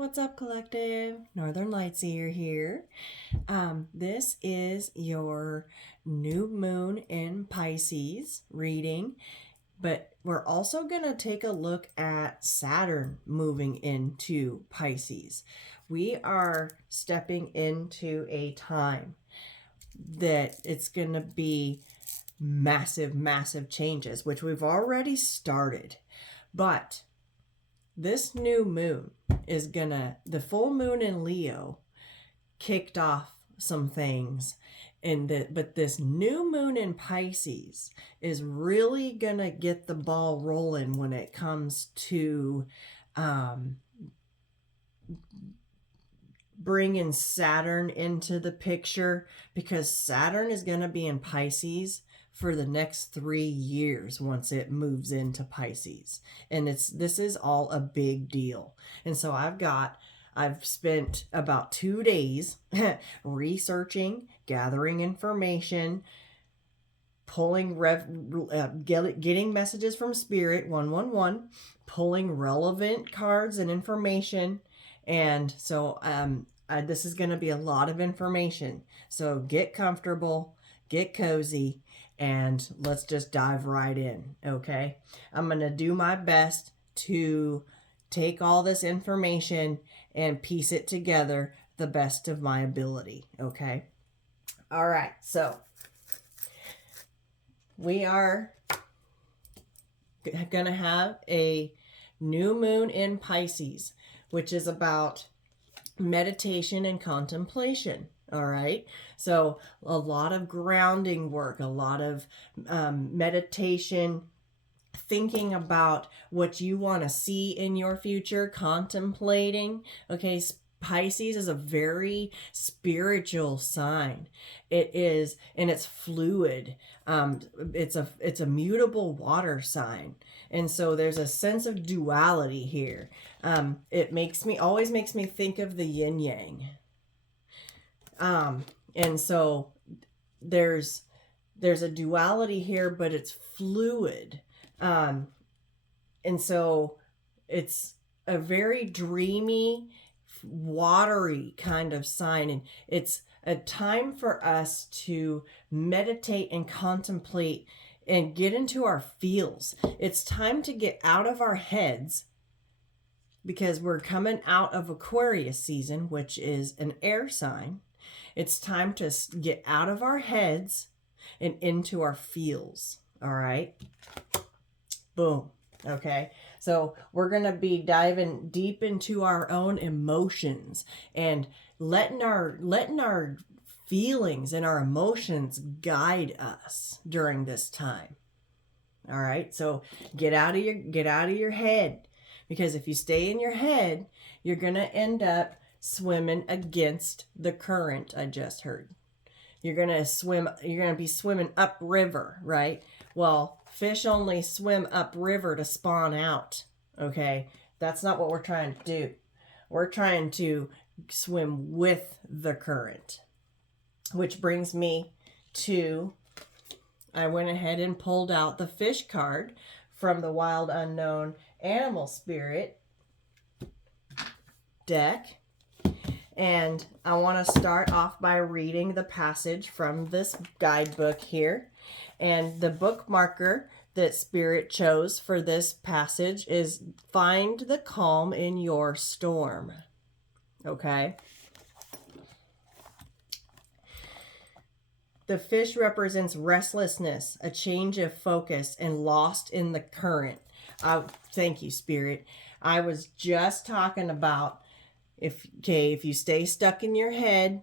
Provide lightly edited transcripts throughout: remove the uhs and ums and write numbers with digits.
What's up, collective? Northern Lightseer here. This is your new moon in Pisces reading, but we're also going to take a look at Saturn moving into Pisces. We are stepping into a time that it's going to be massive changes, which we've already started. But this new moon is the full moon in Leo kicked off some things, but this new moon in Pisces is really gonna get the ball rolling when it comes to bringing Saturn into the picture, because Saturn is gonna be in Pisces for the next 3 years once it moves into Pisces. And this is all a big deal. And so I've spent about 2 days researching, gathering information, getting messages from Spirit 111, pulling relevant cards and information. And so this is going to be a lot of information. So get comfortable, get cozy, and let's just dive right in, okay? I'm going to do my best to take all this information and piece it together the best of my ability, okay? All right, so we are going to have a new moon in Pisces, which is about meditation and contemplation. All right. So a lot of grounding work, a lot of meditation, thinking about what you want to see in your future, contemplating. Okay. Pisces is a very spiritual sign. It is, and it's fluid. It's a mutable water sign. And so there's a sense of duality here. It always makes me think of the yin yang. And so there's a duality here, but it's fluid. And so it's a very dreamy, watery kind of sign. And it's a time for us to meditate and contemplate and get into our feels. It's time to get out of our heads, because we're coming out of Aquarius season, which is an air sign. It's time to get out of our heads and into our feels. All right. Boom. Okay. So we're going to be diving deep into our own emotions and letting our feelings and our emotions guide us during this time. All right. So get out of your head, because if you stay in your head, you're going to end up swimming against the current. I just heard you're going to be swimming upriver, right? Well, fish only swim upriver to spawn out. Okay, that's not what we're trying to do. We're trying to swim with the current, which brings me to, I went ahead and pulled out the fish card from the Wild Unknown Animal Spirit deck. And I want to start off by reading the passage from this guidebook here. And the bookmarker that Spirit chose for this passage is "Find the calm in your storm." Okay? The fish represents restlessness, a change of focus, and lost in the current. Thank you, Spirit. I was just talking about if you stay stuck in your head,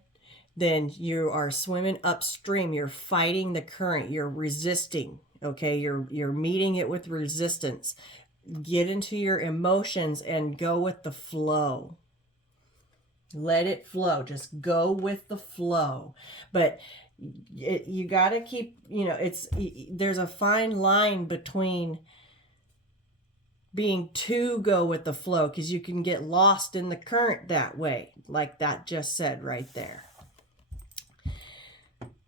then you are swimming upstream. You're fighting the current. You're resisting. Okay, you're meeting it with resistance. Get into your emotions and go with the flow. Let it flow. Just go with the flow. But you got to keep, there's a fine line between being to go with the flow, because you can get lost in the current that way, like that just said right there.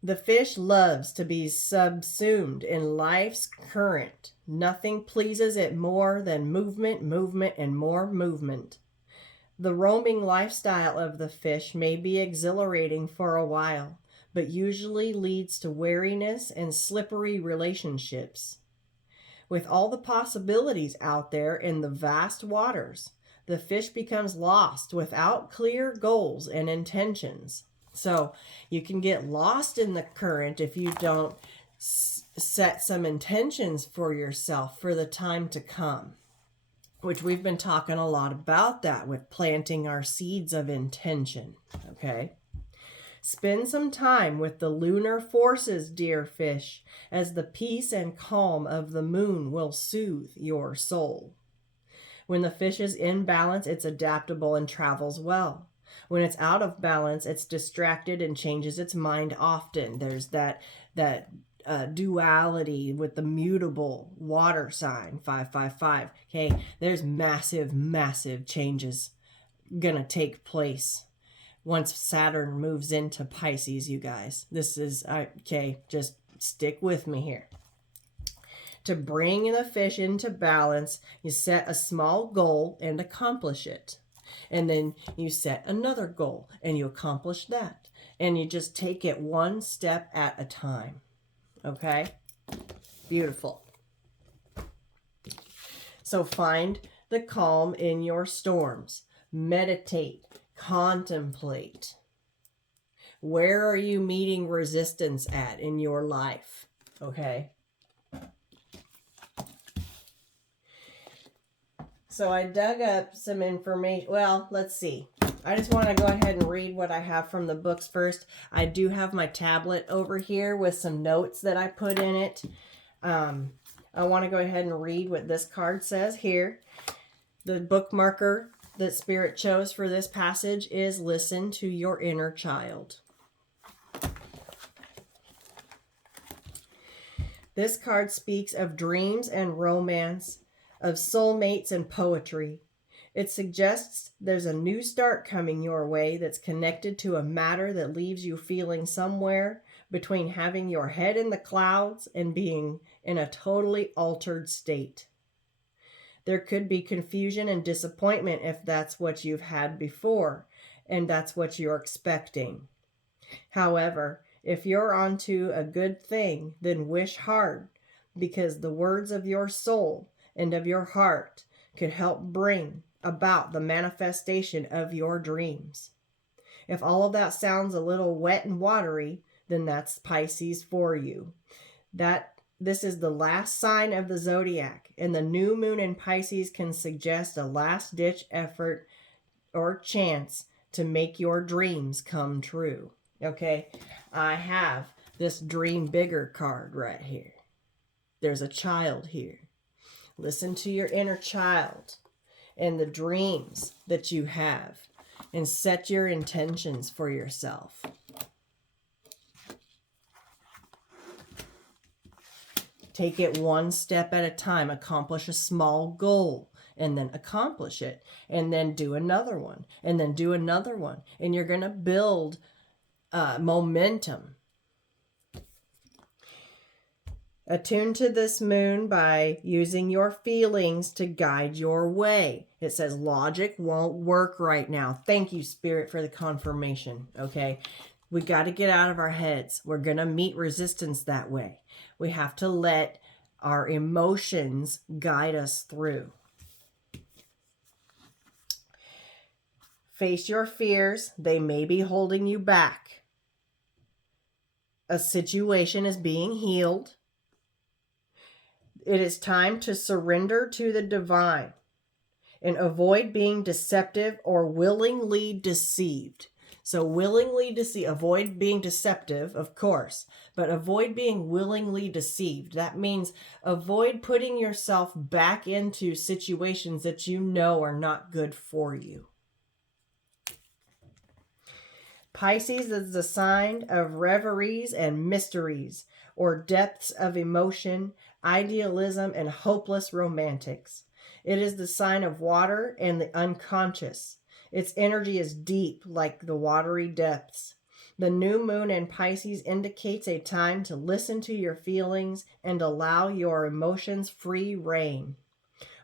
The fish loves to be subsumed in life's current. Nothing pleases it more than movement, and more movement. The roaming lifestyle of the fish may be exhilarating for a while, but usually leads to weariness and slippery relationships. With all the possibilities out there in the vast waters, the fish becomes lost without clear goals and intentions. So you can get lost in the current if you don't set some intentions for yourself for the time to come, which we've been talking a lot about that with planting our seeds of intention. Okay. Spend some time with the lunar forces, dear fish, as the peace and calm of the moon will soothe your soul. When the fish is in balance, it's adaptable and travels well. When it's out of balance, it's distracted and changes its mind often. There's that duality with the mutable water sign, 555. Okay, there's massive changes gonna take place once Saturn moves into Pisces, you guys. This is, okay, just stick with me here. To bring the fish into balance, you set a small goal and accomplish it. And then you set another goal and you accomplish that. And you just take it one step at a time. Okay? Beautiful. So find the calm in your storms. Meditate. Contemplate. Where are you meeting resistance at in your life? Okay. So I dug up some information. Well, let's see. I just want to go ahead and read what I have from the books first. I do have my tablet over here with some notes that I put in it. I want to go ahead and read what this card says here. The bookmarker that Spirit chose for this passage is listen to your inner child. This card speaks of dreams and romance, of soulmates and poetry. It suggests there's a new start coming your way that's connected to a matter that leaves you feeling somewhere between having your head in the clouds and being in a totally altered state. There could be confusion and disappointment if that's what you've had before, and that's what you're expecting. However, if you're onto a good thing, then wish hard, because the words of your soul and of your heart could help bring about the manifestation of your dreams. If all of that sounds a little wet and watery, then that's Pisces for you. This is the last sign of the zodiac, and the new moon in Pisces can suggest a last-ditch effort or chance to make your dreams come true. Okay, I have this Dream Bigger card right here. There's a child here. Listen to your inner child and the dreams that you have, and set your intentions for yourself. Take it one step at a time. Accomplish a small goal and then accomplish it. And then do another one. And then do another one. And you're going to build momentum. Attune to this moon by using your feelings to guide your way. It says logic won't work right now. Thank you, Spirit, for the confirmation. Okay. We got to get out of our heads. We're going to meet resistance that way. We have to let our emotions guide us through. Face your fears. They may be holding you back. A situation is being healed. It is time to surrender to the divine and avoid being deceptive or willingly deceived. So avoid being deceptive, of course, but avoid being willingly deceived. That means avoid putting yourself back into situations that you know are not good for you. Pisces is the sign of reveries and mysteries, or depths of emotion, idealism, and hopeless romantics. It is the sign of water and the unconscious. Its energy is deep, like the watery depths. The new moon in Pisces indicates a time to listen to your feelings and allow your emotions free rein.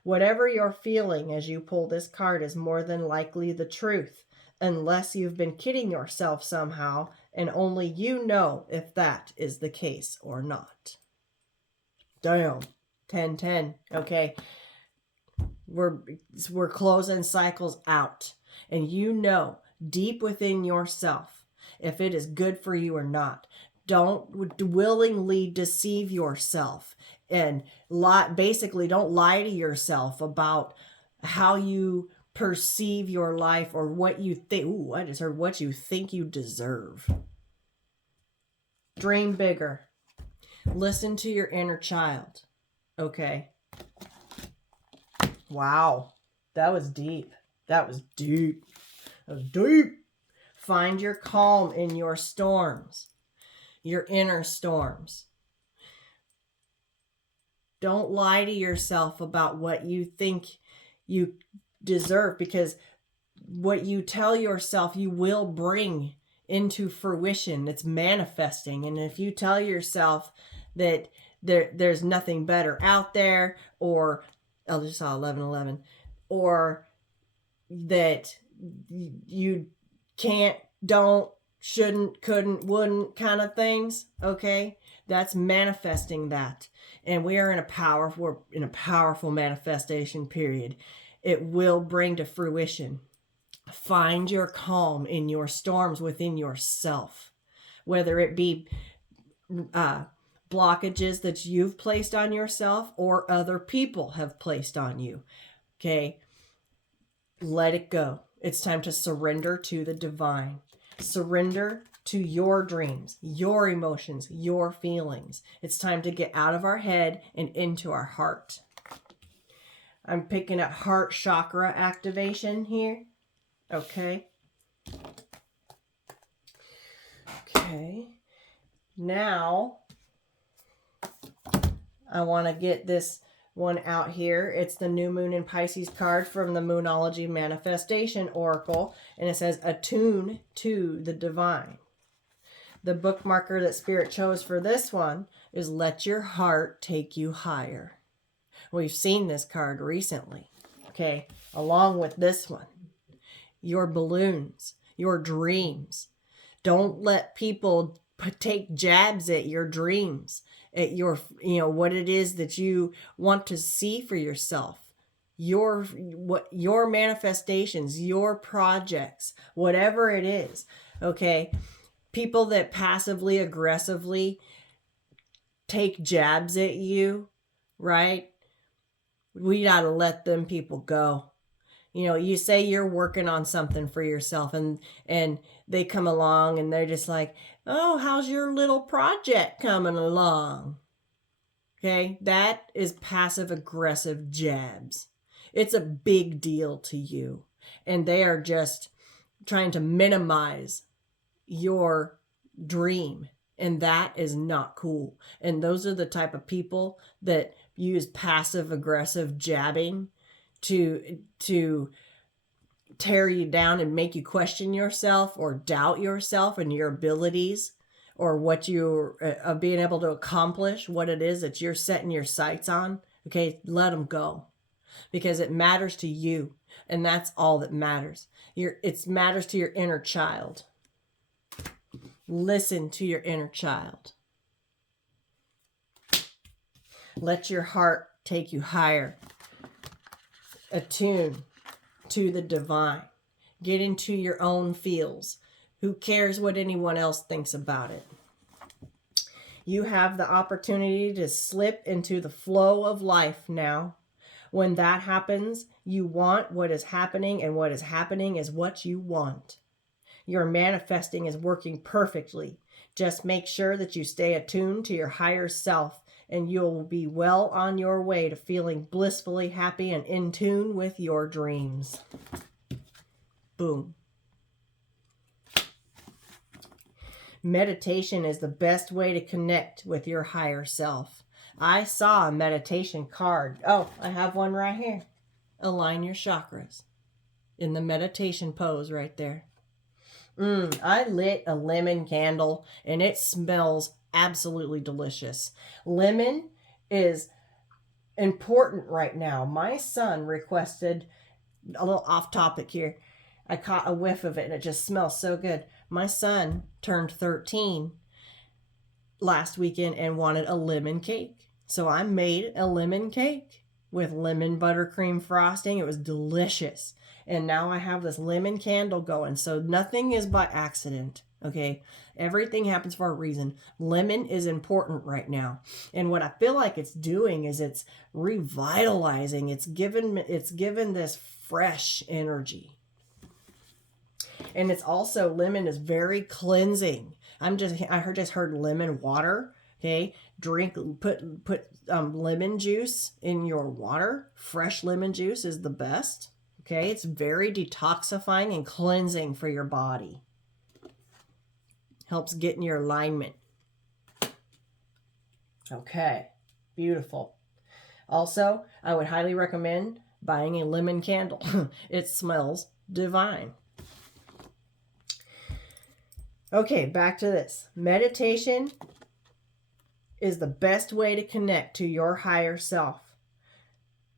Whatever you're feeling as you pull this card is more than likely the truth, unless you've been kidding yourself somehow, and only you know if that is the case or not. Damn. 10-10. Okay. We're closing cycles out. And you know deep within yourself if it is good for you or not. Don't willingly deceive yourself and basically don't lie to yourself about how you perceive your life or what you think. Ooh, I just heard what you think you deserve. Dream bigger. Listen to your inner child. Okay. Wow. That was deep. That was deep. That was deep. Find your calm in your storms. Your inner storms. Don't lie to yourself about what you think you deserve, because what you tell yourself you will bring into fruition. It's manifesting. And if you tell yourself that there's nothing better out there, or I just saw 1111, or that you can't, don't, shouldn't, couldn't, wouldn't kind of things, okay? That's manifesting that. And we're in a powerful manifestation period. It will bring to fruition. Find your calm in your storms within yourself, whether it be blockages that you've placed on yourself or other people have placed on you. Okay? Let it go. It's time to surrender to the divine. Surrender to your dreams, your emotions, your feelings. It's time to get out of our head and into our heart. I'm picking up heart chakra activation here. Okay. Okay. Now, I want to get this one out here. It's the New Moon in Pisces card from the Moonology Manifestation Oracle. And it says, attune to the divine. The bookmarker that Spirit chose for this one is let your heart take you higher. We've seen this card recently. Okay. Along with this one. Your balloons, your dreams. Don't let people take jabs at your dreams, at your, what it is that you want to see for yourself. Your manifestations, your projects, whatever it is. Okay. People that passively aggressively take jabs at you, right? We got to let them people go. You say you're working on something for yourself and they come along and they're just like, oh, how's your little project coming along? Okay, that is passive aggressive jabs. It's a big deal to you. And they are just trying to minimize your dream. And that is not cool. And those are the type of people that use passive aggressive jabbing to tear you down and make you question yourself or doubt yourself and your abilities or what you're being able to accomplish, what it is that you're setting your sights on. Okay, let them go, because it matters to you, and that's all that matters. It matters to your inner child. Listen to your inner child. Let your heart take you higher. Attune to the divine. Get into your own feels. Who cares what anyone else thinks about it? You have the opportunity to slip into the flow of life now. When that happens, you want what is happening, and what is happening is what you want. Your manifesting is working perfectly. Just make sure that you stay attuned to your higher self, and you'll be well on your way to feeling blissfully happy and in tune with your dreams. Boom. Meditation is the best way to connect with your higher self. I saw a meditation card. Oh, I have one right here. Align your chakras. In the meditation pose right there. I lit a lemon candle and it smells absolutely delicious. Lemon is important right now. My son requested, a little off topic here, I caught a whiff of it and it just smells so good. My son turned 13 last weekend and wanted a lemon cake. So I made a lemon cake with lemon buttercream frosting. It was delicious. And now I have this lemon candle going. So nothing is by accident. Okay. Everything happens for a reason. Lemon is important right now. And what I feel like it's doing is it's revitalizing. It's given this fresh energy. And it's also, lemon is very cleansing. I just heard lemon water. Okay. Put lemon juice in your water. Fresh lemon juice is the best. Okay. It's very detoxifying and cleansing for your body. Helps get in your alignment. Okay. Beautiful. Also, I would highly recommend buying a lemon candle. It smells divine. Okay, back to this. Meditation is the best way to connect to your higher self.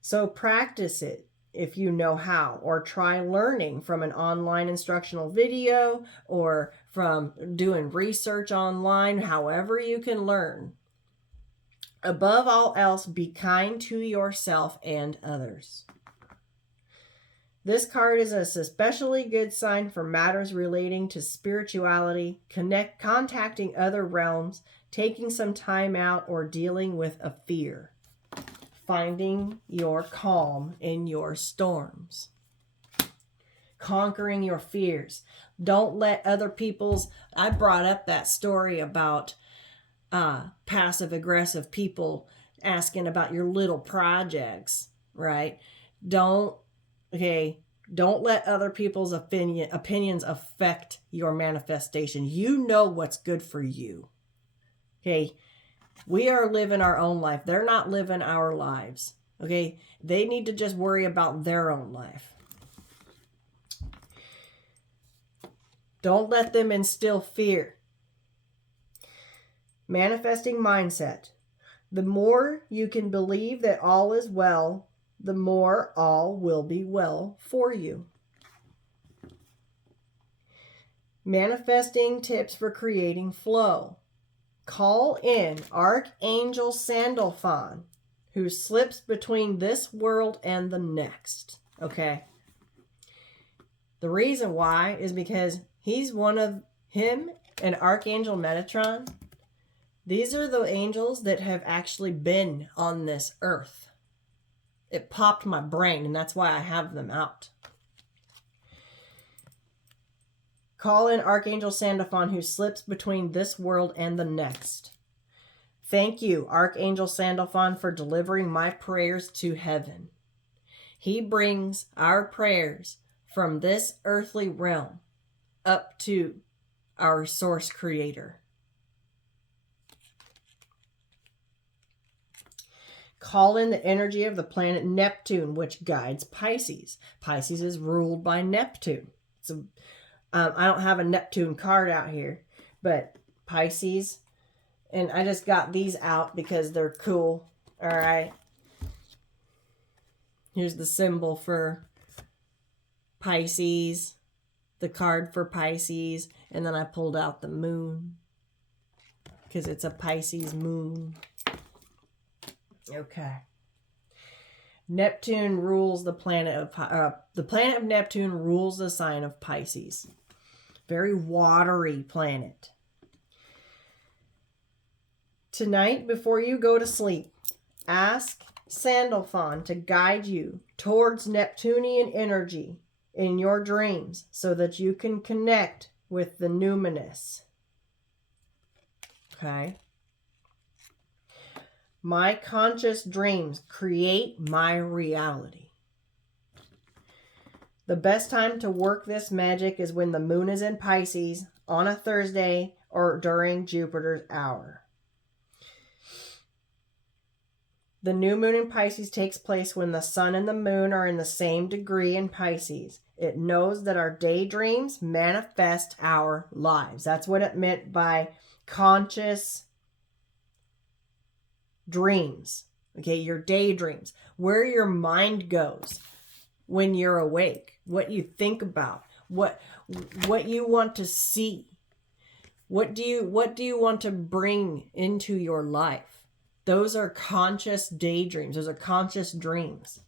So practice it if you know how, or try learning from an online instructional video or from doing research online, however you can learn. Above all else, be kind to yourself and others. This card is an especially good sign for matters relating to spirituality, contacting other realms, taking some time out, or dealing with a fear. Finding your calm in your storms. Conquering your fears. Don't let other people's... I brought up that story about passive-aggressive people asking about your little projects, right? Don't let other people's opinions affect your manifestation. You know what's good for you. Okay? We are living our own life. They're not living our lives. Okay? They need to just worry about their own life. Don't let them instill fear. Manifesting mindset. The more you can believe that all is well, the more all will be well for you. Manifesting tips for creating flow. Call in Archangel Sandalphon, who slips between this world and the next. Okay. The reason why is because him and Archangel Metatron, these are the angels that have actually been on this earth. It popped my brain, and that's why I have them out. Call in Archangel Sandalphon, who slips between this world and the next. Thank you, Archangel Sandalphon, for delivering my prayers to heaven. He brings our prayers from this earthly realm up to our source creator. Call in the energy of the planet Neptune, which guides Pisces. Pisces is ruled by Neptune. I don't have a Neptune card out here, but Pisces, and I just got these out because they're cool. All right. Here's the symbol for Pisces, the card for Pisces, and then I pulled out the moon because it's a Pisces moon. Okay. Neptune rules the planet of Neptune rules the sign of Pisces. Very watery planet. Tonight, before you go to sleep, ask Sandalphon to guide you towards Neptunian energy in your dreams so that you can connect with the numinous. Okay? My conscious dreams create my reality. The best time to work this magic is when the moon is in Pisces on a Thursday or during Jupiter's hour. The new moon in Pisces takes place when the sun and the moon are in the same degree in Pisces. It knows that our daydreams manifest our lives. That's what it meant by conscious dreams. Okay, your daydreams, where your mind goes when you're awake, what you think about, what you want to see. What do you want to bring into your life? Those are conscious daydreams. Those are conscious dreams.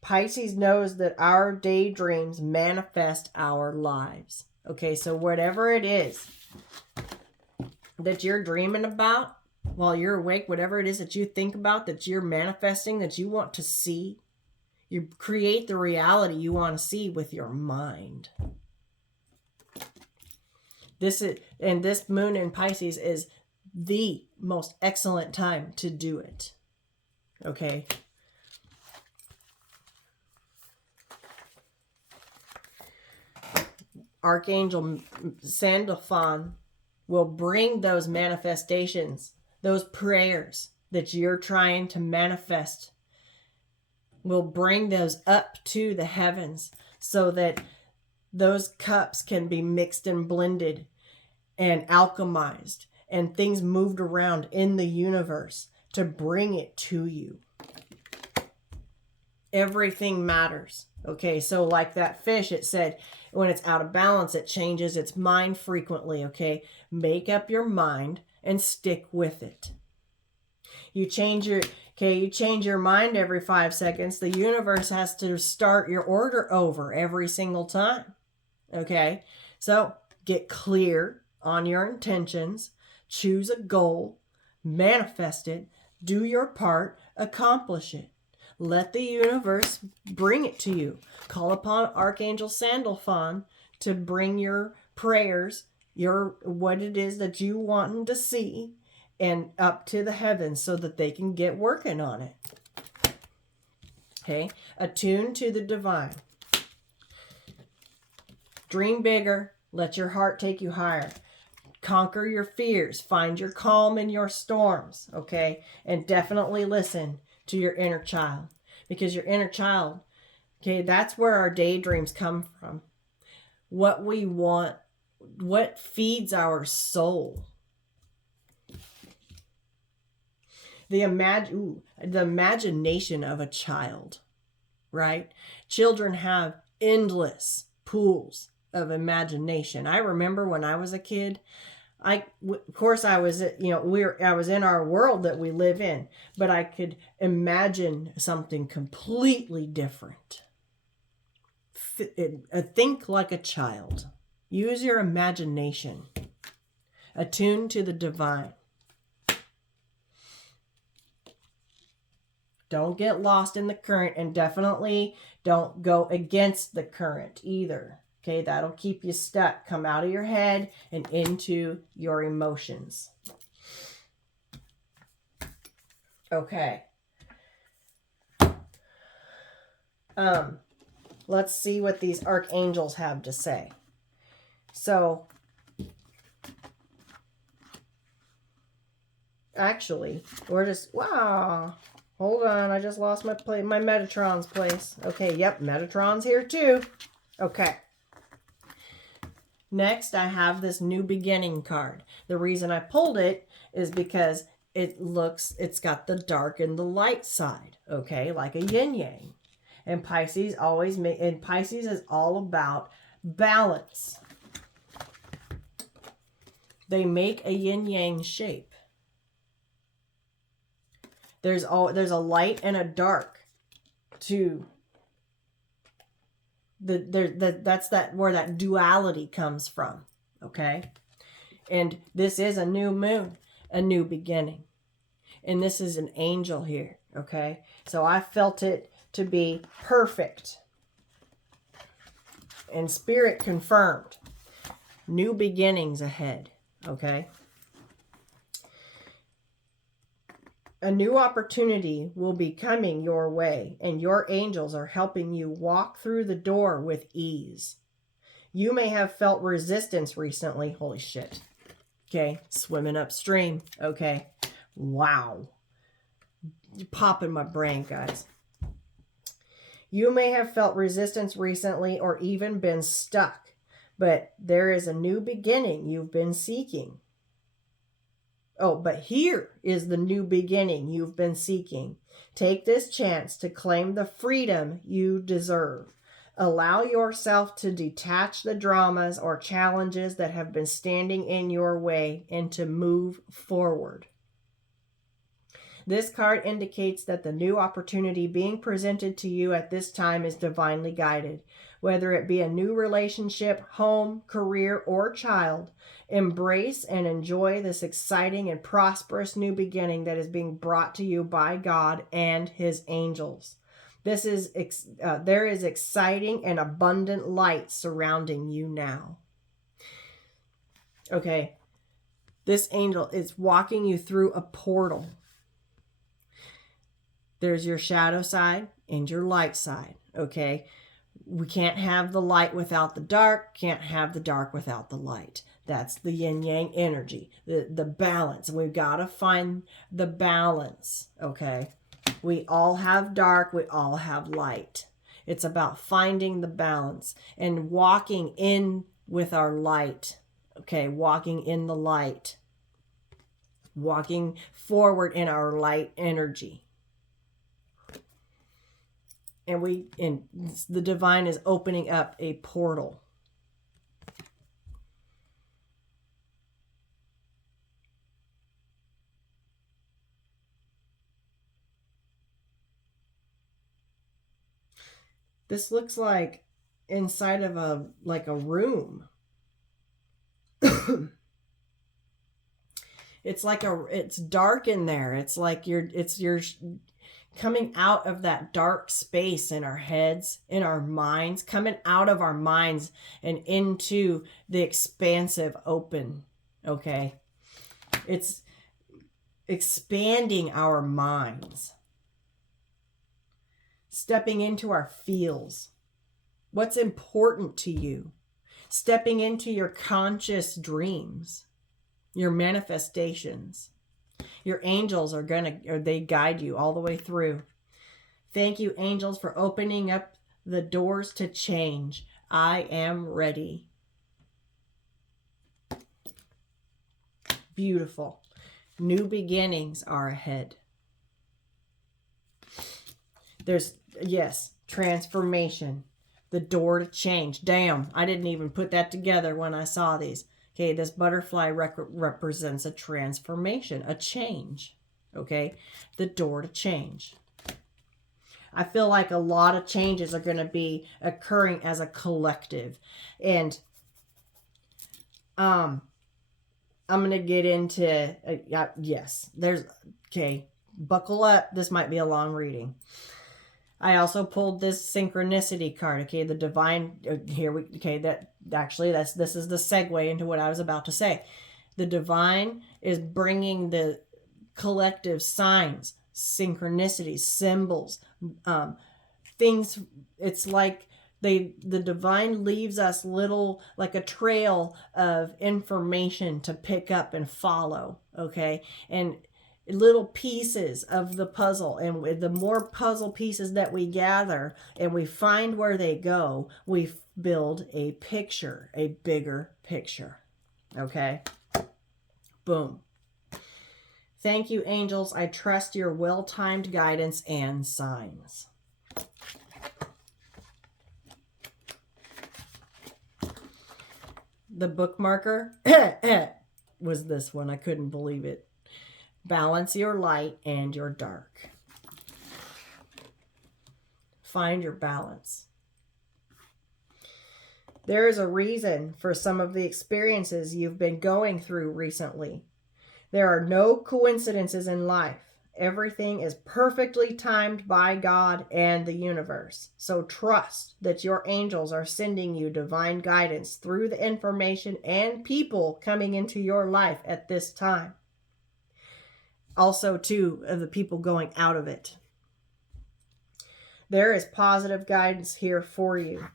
Pisces knows that our daydreams manifest our lives. Okay, so whatever it is that you're dreaming about while you're awake, whatever it is that you think about, that you're manifesting, that you want to see, you create the reality you want to see with your mind. This moon in Pisces is the most excellent time to do it. Okay. Archangel Sandalphon will bring those manifestations, those prayers that you're trying to manifest, will bring those up to the heavens so that those cups can be mixed and blended and alchemized and things moved around in the universe to bring it to you. Everything matters. Okay, so like that fish, it said, when it's out of balance, it changes its mind frequently. Okay, make up your mind and stick with it. You change your mind every 5 seconds. The universe has to start your order over every single time. Okay, so get clear on your intentions, choose a goal, manifest it, do your part, accomplish it. Let the universe bring it to you. Call upon Archangel Sandalphon to bring your prayers, what it is that you want to see, and up to the heavens so that they can get working on it. Okay? Attune to the divine. Dream bigger. Let your heart take you higher. Conquer your fears. Find your calm in your storms. Okay? And definitely listen to your inner child, because your inner child, okay, that's where our daydreams come from. What we want, what feeds our soul. The imagination of a child, right? Children have endless pools of imagination. I remember when I was a kid, I was in our world that we live in, but I could imagine something completely different. Think like a child. Use your imagination. Attune to the divine. Don't get lost in the current, and definitely don't go against the current either. Okay, that'll keep you stuck. Come out of your head and into your emotions. Okay. Let's see what these archangels have to say. So, actually, wow. Hold on, I just lost my Metatron's place. Okay, yep, Metatron's here too. Okay. Next, I have this new beginning card. The reason I pulled it is because it's got the dark and the light side, okay, like a yin yang. And Pisces is all about balance. They make a yin yang shape. There's a light and a dark to that's where that duality comes from, okay? And this is a new moon, a new beginning. And this is an angel here, okay? So I felt it to be perfect. And spirit confirmed. New beginnings ahead, okay? A new opportunity will be coming your way, and your angels are helping you walk through the door with ease. You may have felt resistance recently. Holy shit. Okay, swimming upstream. Okay, wow. You pop in my brain, guys. You may have felt resistance recently or even been stuck, but there is a new beginning you've been seeking. Oh, but here is the new beginning you've been seeking. Take this chance to claim the freedom you deserve. Allow yourself to detach the dramas or challenges that have been standing in your way and to move forward. This card indicates that the new opportunity being presented to you at this time is divinely guided. Whether it be a new relationship, home, career, or child, embrace and enjoy this exciting and prosperous new beginning that is being brought to you by God and His angels. There is exciting and abundant light surrounding you now. Okay, this angel is walking you through a portal. There's your shadow side and your light side, okay? We can't have the light without the dark, can't have the dark without the light. That's the yin-yang energy, the balance. We've got to find the balance, okay? We all have dark, we all have light. It's about finding the balance and walking in with our light, okay? Walking in the light. Walking forward in our light energy. And the divine is opening up a portal. This looks like inside of a room. It's dark in there. It's like you're coming out of that dark space in our heads, in our minds, coming out of our minds and into the expansive open, okay? It's expanding our minds, stepping into our feels. What's important to you? Stepping into your conscious dreams, your manifestations. Your angels they guide you all the way through. Thank you, angels, for opening up the doors to change. I am ready. Beautiful. New beginnings are ahead. There's, yes, transformation. The door to change. Damn, I didn't even put that together when I saw these. Okay, this butterfly represents a transformation, a change. Okay, the door to change. I feel like a lot of changes are going to be occurring as a collective. And I'm going to get into, yes, okay, buckle up. This might be a long reading. I also pulled this synchronicity card. Okay, the divine, this is the segue into what I was about to say. The divine is bringing the collective signs, synchronicities, symbols, things. It's like the divine leaves us like a trail of information to pick up and follow. Okay, and little pieces of the puzzle, and the more puzzle pieces that we gather and we find where they go, we build a picture, a bigger picture. Okay, boom. Thank you, angels. I trust your well-timed guidance and signs. The bookmarker was this one. I couldn't believe it. Balance your light and your dark. Find your balance. There is a reason for some of the experiences you've been going through recently. There are no coincidences in life. Everything is perfectly timed by God and the universe. So trust that your angels are sending you divine guidance through the information and people coming into your life at this time. Also, too, of the people going out of it. There is positive guidance here for you.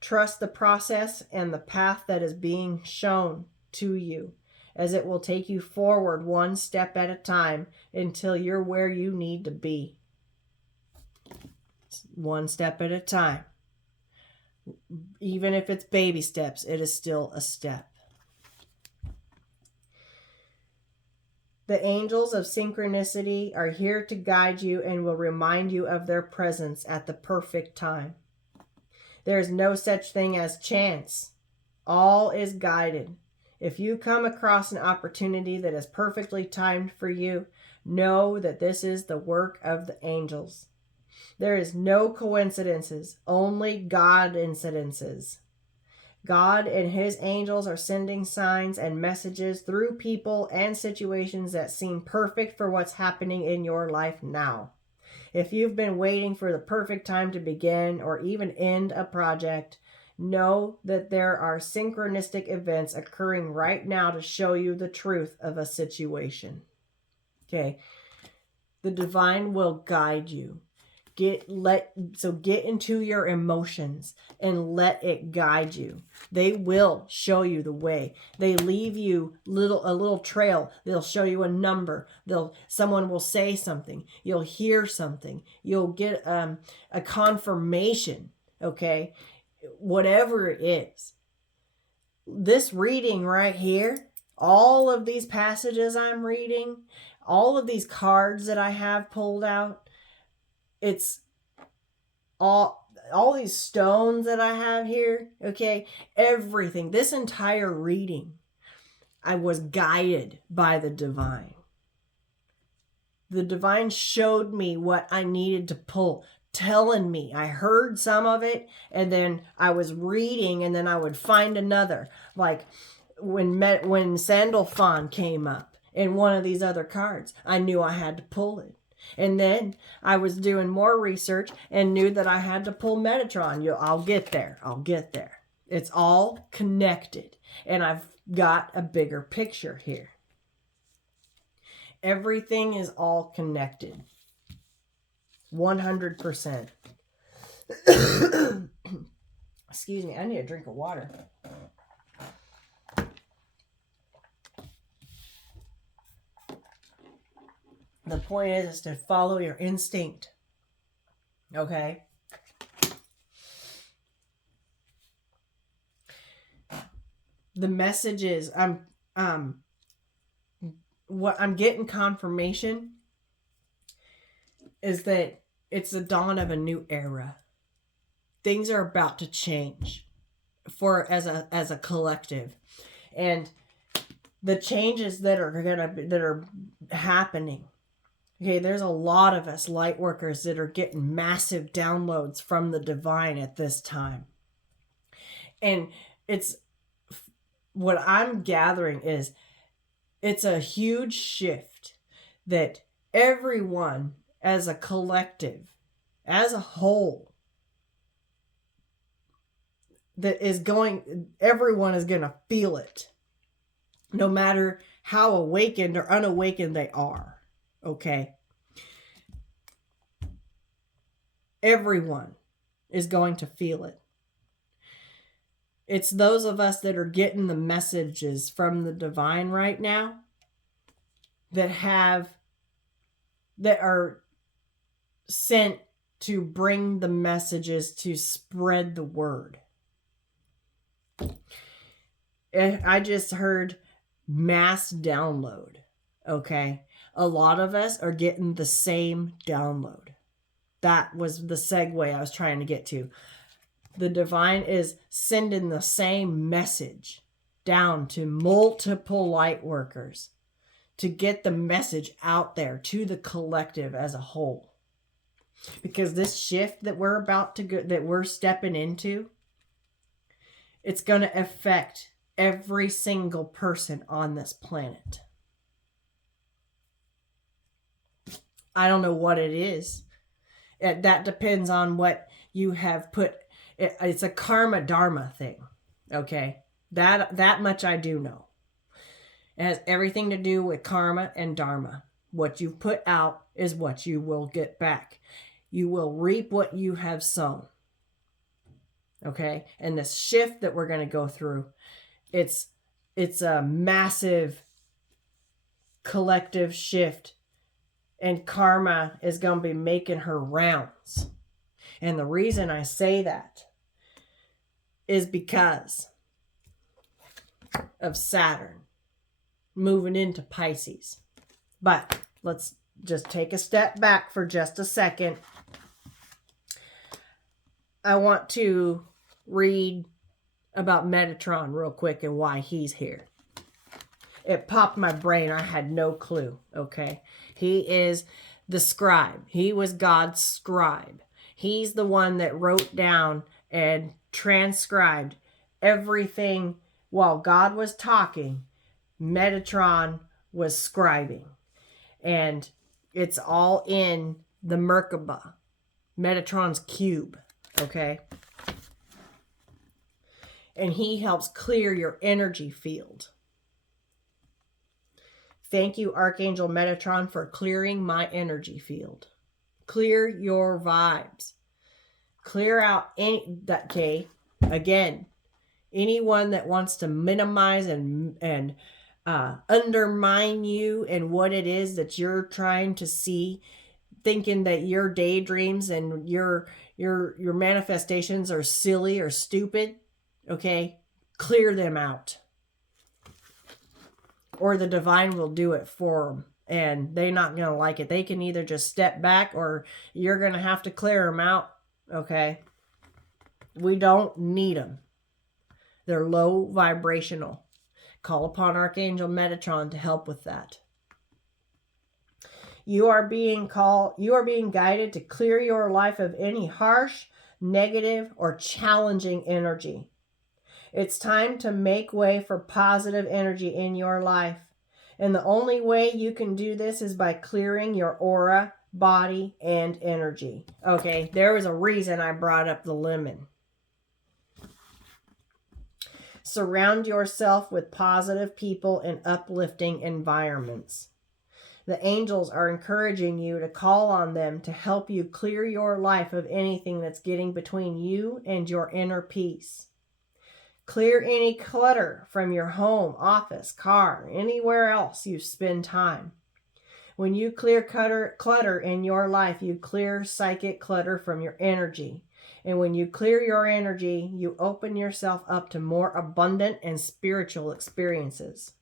Trust the process and the path that is being shown to you, as it will take you forward one step at a time until you're where you need to be. One step at a time. Even if it's baby steps, it is still a step. The angels of synchronicity are here to guide you and will remind you of their presence at the perfect time. There is no such thing as chance. All is guided. If you come across an opportunity that is perfectly timed for you, know that this is the work of the angels. There is no coincidences, only God incidences. God and his angels are sending signs and messages through people and situations that seem perfect for what's happening in your life now. If you've been waiting for the perfect time to begin or even end a project, know that there are synchronistic events occurring right now to show you the truth of a situation. Okay. The divine will guide you. Get into your emotions and let it guide you. They will show you the way. They leave you a little trail. They'll show you a number. Someone will say something. You'll hear something. You'll get a confirmation. Okay, whatever it is. This reading right here, all of these passages I'm reading, all of these cards that I have pulled out. It's all these stones that I have here, okay? Everything, this entire reading, I was guided by the divine. The divine showed me what I needed to pull, telling me. I heard some of it, and then I was reading, and then I would find another. Like when Sandalphon came up in one of these other cards, I knew I had to pull it. And then I was doing more research and knew that I had to pull Metatron. I'll get there. It's all connected. And I've got a bigger picture here. Everything is all connected. 100%. Excuse me, I need a drink of water. The point is to follow your instinct. Okay? The message is, what I'm getting confirmation is that it's the dawn of a new era. Things are about to change as a collective. And the changes that are happening. Okay, there's a lot of us light workers that are getting massive downloads from the divine at this time. And what I'm gathering is it's a huge shift that everyone as a collective, as a whole, everyone is going to feel it. No matter how awakened or unawakened they are. Okay. Everyone is going to feel it. It's those of us that are getting the messages from the divine right now that are sent to bring the messages to spread the word. I just heard mass download. Okay. A lot of us are getting the same download. That was the segue I was trying to get to. The divine is sending the same message down to multiple light workers to get the message out there to the collective as a whole. Because this shift that we're that we're stepping into, it's going to affect every single person on this planet. I don't know what it is. That depends on what you have put. It's a karma dharma thing. Okay. That much I do know. It has everything to do with karma and dharma. What you put out is what you will get back. You will reap what you have sown. Okay. And this shift that we're going to go through, it's a massive collective shift. And karma is going to be making her rounds. And the reason I say that is because of Saturn moving into Pisces. But let's just take a step back for just a second. I want to read about Metatron real quick and why he's here. It popped my brain. I had no clue. Okay. He is the scribe. He was God's scribe. He's the one that wrote down and transcribed everything while God was talking. Metatron was scribing. And it's all in the Merkaba, Metatron's cube. Okay. And he helps clear your energy field. Thank you, Archangel Metatron, for clearing my energy field. Clear your vibes. Clear out again, anyone that wants to minimize and undermine you and what it is that you're trying to see, thinking that your daydreams and your manifestations are silly or stupid, okay? Clear them out. Or the divine will do it for them. And they're not going to like it. They can either just step back or you're going to have to clear them out. Okay? We don't need them. They're low vibrational. Call upon Archangel Metatron to help with that. You are being guided to clear your life of any harsh, negative, or challenging energy. It's time to make way for positive energy in your life. And the only way you can do this is by clearing your aura, body, and energy. Okay, there was a reason I brought up the lemon. Surround yourself with positive people and uplifting environments. The angels are encouraging you to call on them to help you clear your life of anything that's getting between you and your inner peace. Clear any clutter from your home, office, car, anywhere else you spend time. When you clear clutter in your life, you clear psychic clutter from your energy. And when you clear your energy, you open yourself up to more abundant and spiritual experiences.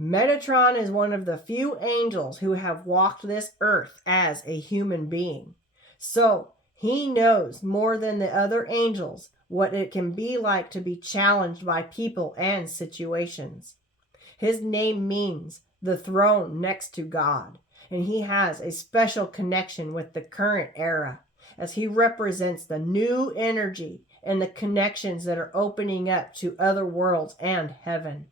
Metatron is one of the few angels who have walked this earth as a human being. So he knows more than the other angels what it can be like to be challenged by people and situations. His name means the throne next to God, and he has a special connection with the current era, as he represents the new energy and the connections that are opening up to other worlds and heaven.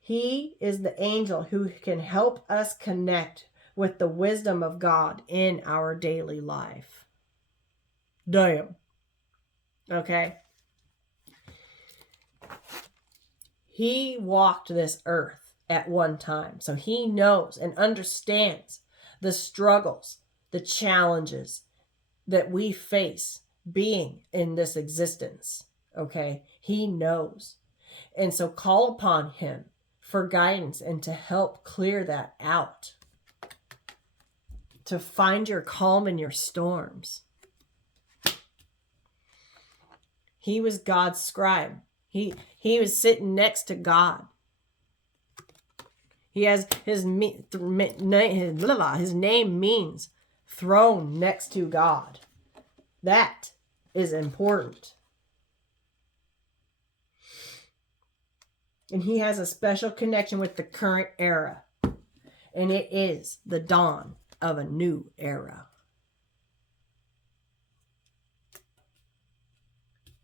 He is the angel who can help us connect with the wisdom of God in our daily life. Damn. Okay. He walked this earth at one time, so he knows and understands the struggles, the challenges that we face being in this existence. Okay. He knows. And so call upon him for guidance and to help clear that out. To find your calm in your storms. He was God's scribe. He was sitting next to God. He has his name means throne next to God. That is important. And he has a special connection with the current era. And it is the dawn of a new era.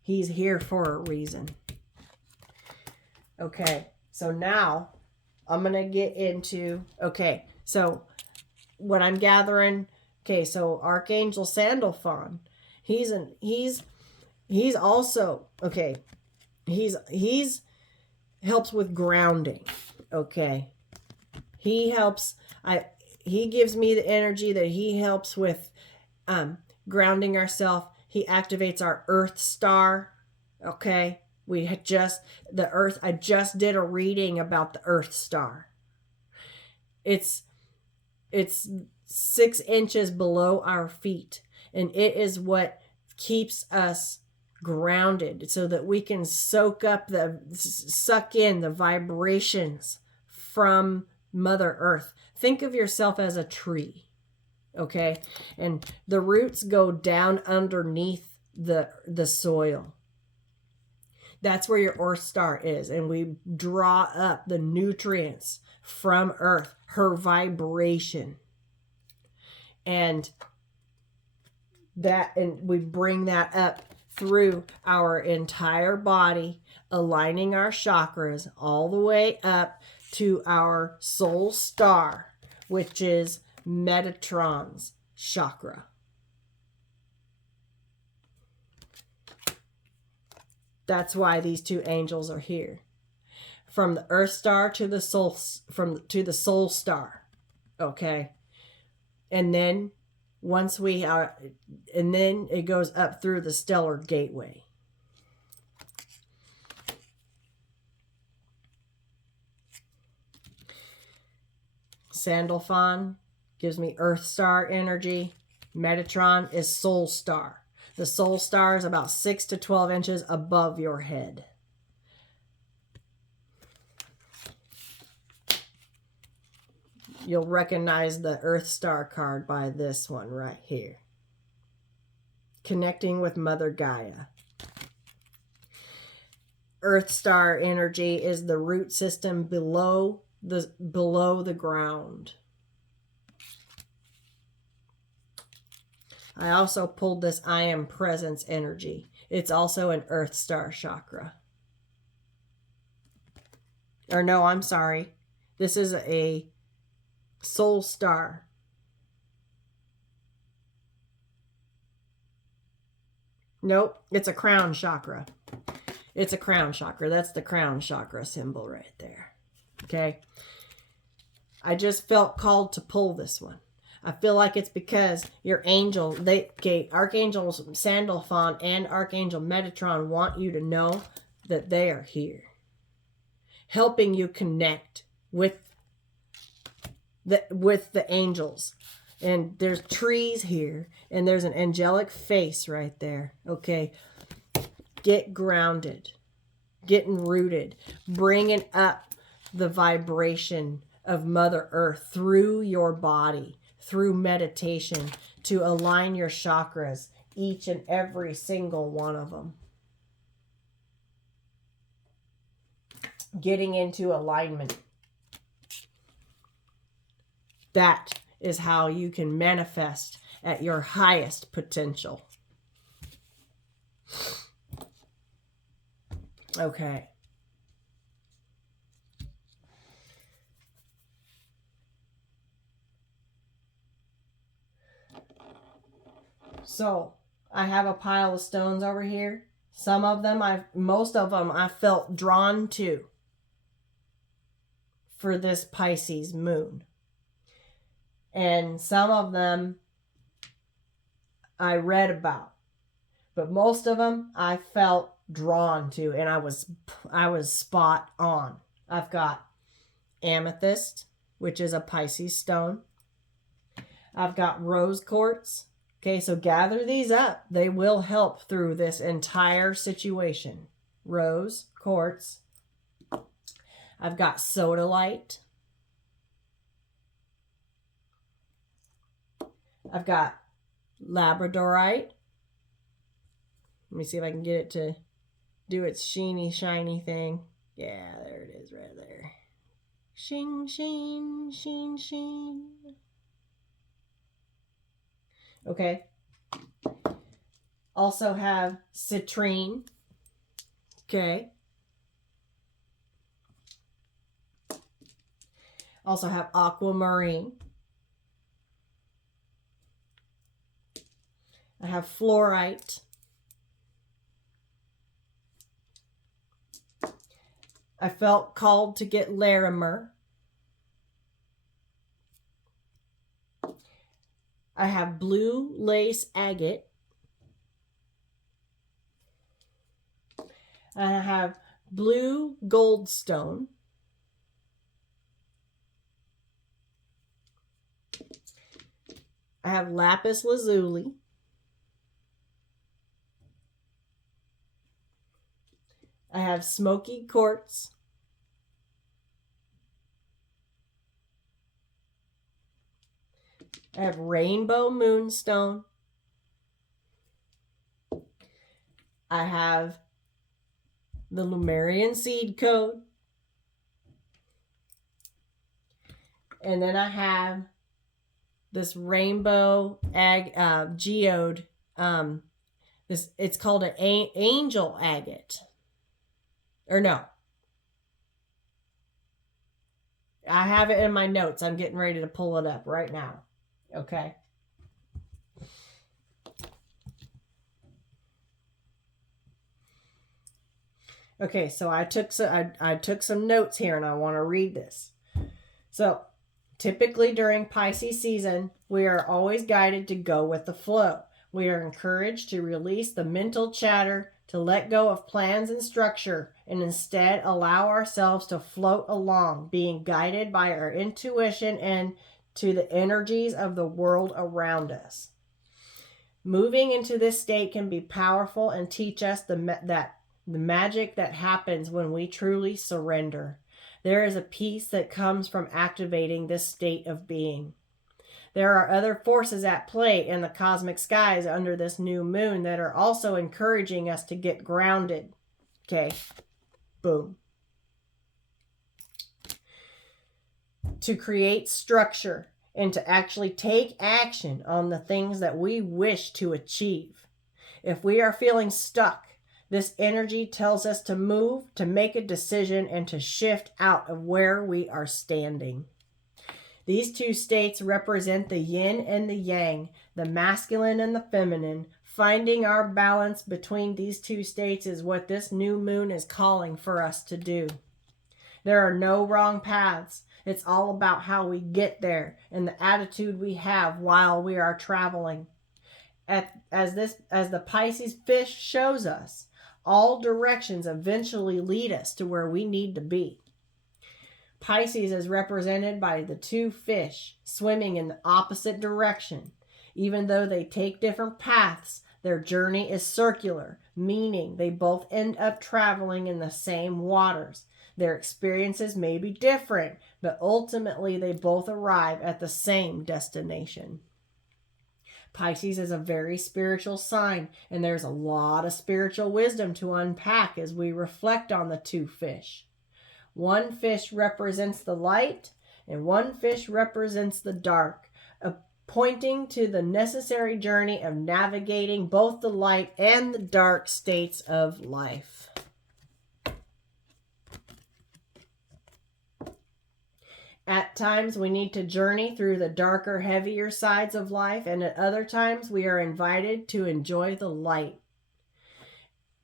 He's here for a reason. Okay, so now I'm going to get into, okay, so what I'm gathering, okay, so Archangel Sandalphon, he's also, okay, he's helps with grounding, okay? He gives me the energy that he helps with grounding ourselves. He activates our Earth star, okay? I just did a reading about the Earth star. It's 6 inches below our feet, and it is what keeps us grounded so that we can suck in the vibrations from Mother Earth. Think of yourself as a tree, okay? And the roots go down underneath the soil. That's where your Earth star is. And we draw up the nutrients from Earth, her vibration. And we bring that up through our entire body, aligning our chakras all the way up to our soul star, which is Metatron's chakra. That's why these two angels are here. From the Earth star to the soul, to the soul star. Okay. And then once we are, and then it goes up through the stellar gateway. Sandalphon gives me Earth star energy. Metatron is soul star. The soul star is about 6 to 12 inches above your head. You'll recognize the Earth star card by this one right here. Connecting with Mother Gaia. Earth star energy is the root system below the ground. I also pulled this I am presence energy. It's also an Earth star chakra. Or no, I'm sorry. This is a soul star. Nope, it's a crown chakra. It's a crown chakra. That's the crown chakra symbol right there. Okay. I just felt called to pull this one. I feel like it's because your angel, Archangel Sandalphon and Archangel Metatron want you to know that they are here, helping you connect with the angels. And there's trees here, and there's an angelic face right there. Okay, get grounded, getting rooted, bringing up the vibration of Mother Earth through your body, through meditation, to align your chakras, each and every single one of them. Getting into alignment. That is how you can manifest at your highest potential. Okay. So, I have a pile of stones over here. Most of them I felt drawn to for this Pisces moon. And some of them I read about. But most of them I felt drawn to, and I was spot on. I've got amethyst, which is a Pisces stone. I've got rose quartz. Okay, so gather these up. They will help through this entire situation. Rose quartz. I've got sodalite. I've got labradorite. Let me see if I can get it to do its sheeny, shiny thing. Yeah, there it is right there. Sheen, sheen, sheen, sheen. Okay. Also have citrine. Okay. Also have aquamarine. I have fluorite. I felt called to get Larimer. I have blue lace agate. And I have blue goldstone. I have lapis lazuli. I have smoky quartz. I have Rainbow Moonstone. I have the Lemurian Seed Code. And then I have this Rainbow Geode. It's called an Angel Agate. Or no. I have it in my notes. I'm getting ready to pull it up right now. Okay. Okay, so I took some notes here and I want to read this. So, typically during Pisces season, we are always guided to go with the flow. We are encouraged to release the mental chatter, to let go of plans and structure, and instead allow ourselves to float along, being guided by our intuition and to the energies of the world around us. Moving into this state can be powerful and teach us the magic that happens when we truly surrender. There is a peace that comes from activating this state of being. There are other forces at play in the cosmic skies under this new moon that are also encouraging us to get grounded. Okay, boom. To create structure and to actually take action on the things that we wish to achieve. If we are feeling stuck, this energy tells us to move, to make a decision, and to shift out of where we are standing. These two states represent the yin and the yang, the masculine and the feminine. Finding our balance between these two states is what this new moon is calling for us to do. There are no wrong paths. It's all about how we get there and the attitude we have while we are traveling. As the Pisces fish shows us, all directions eventually lead us to where we need to be. Pisces is represented by the two fish swimming in the opposite direction. Even though they take different paths, their journey is circular, meaning they both end up traveling in the same waters. Their experiences may be different, but ultimately they both arrive at the same destination. Pisces is a very spiritual sign, and there's a lot of spiritual wisdom to unpack as we reflect on the two fish. One fish represents the light, and one fish represents the dark, pointing to the necessary journey of navigating both the light and the dark states of life. At times, we need to journey through the darker, heavier sides of life, and at other times, we are invited to enjoy the light.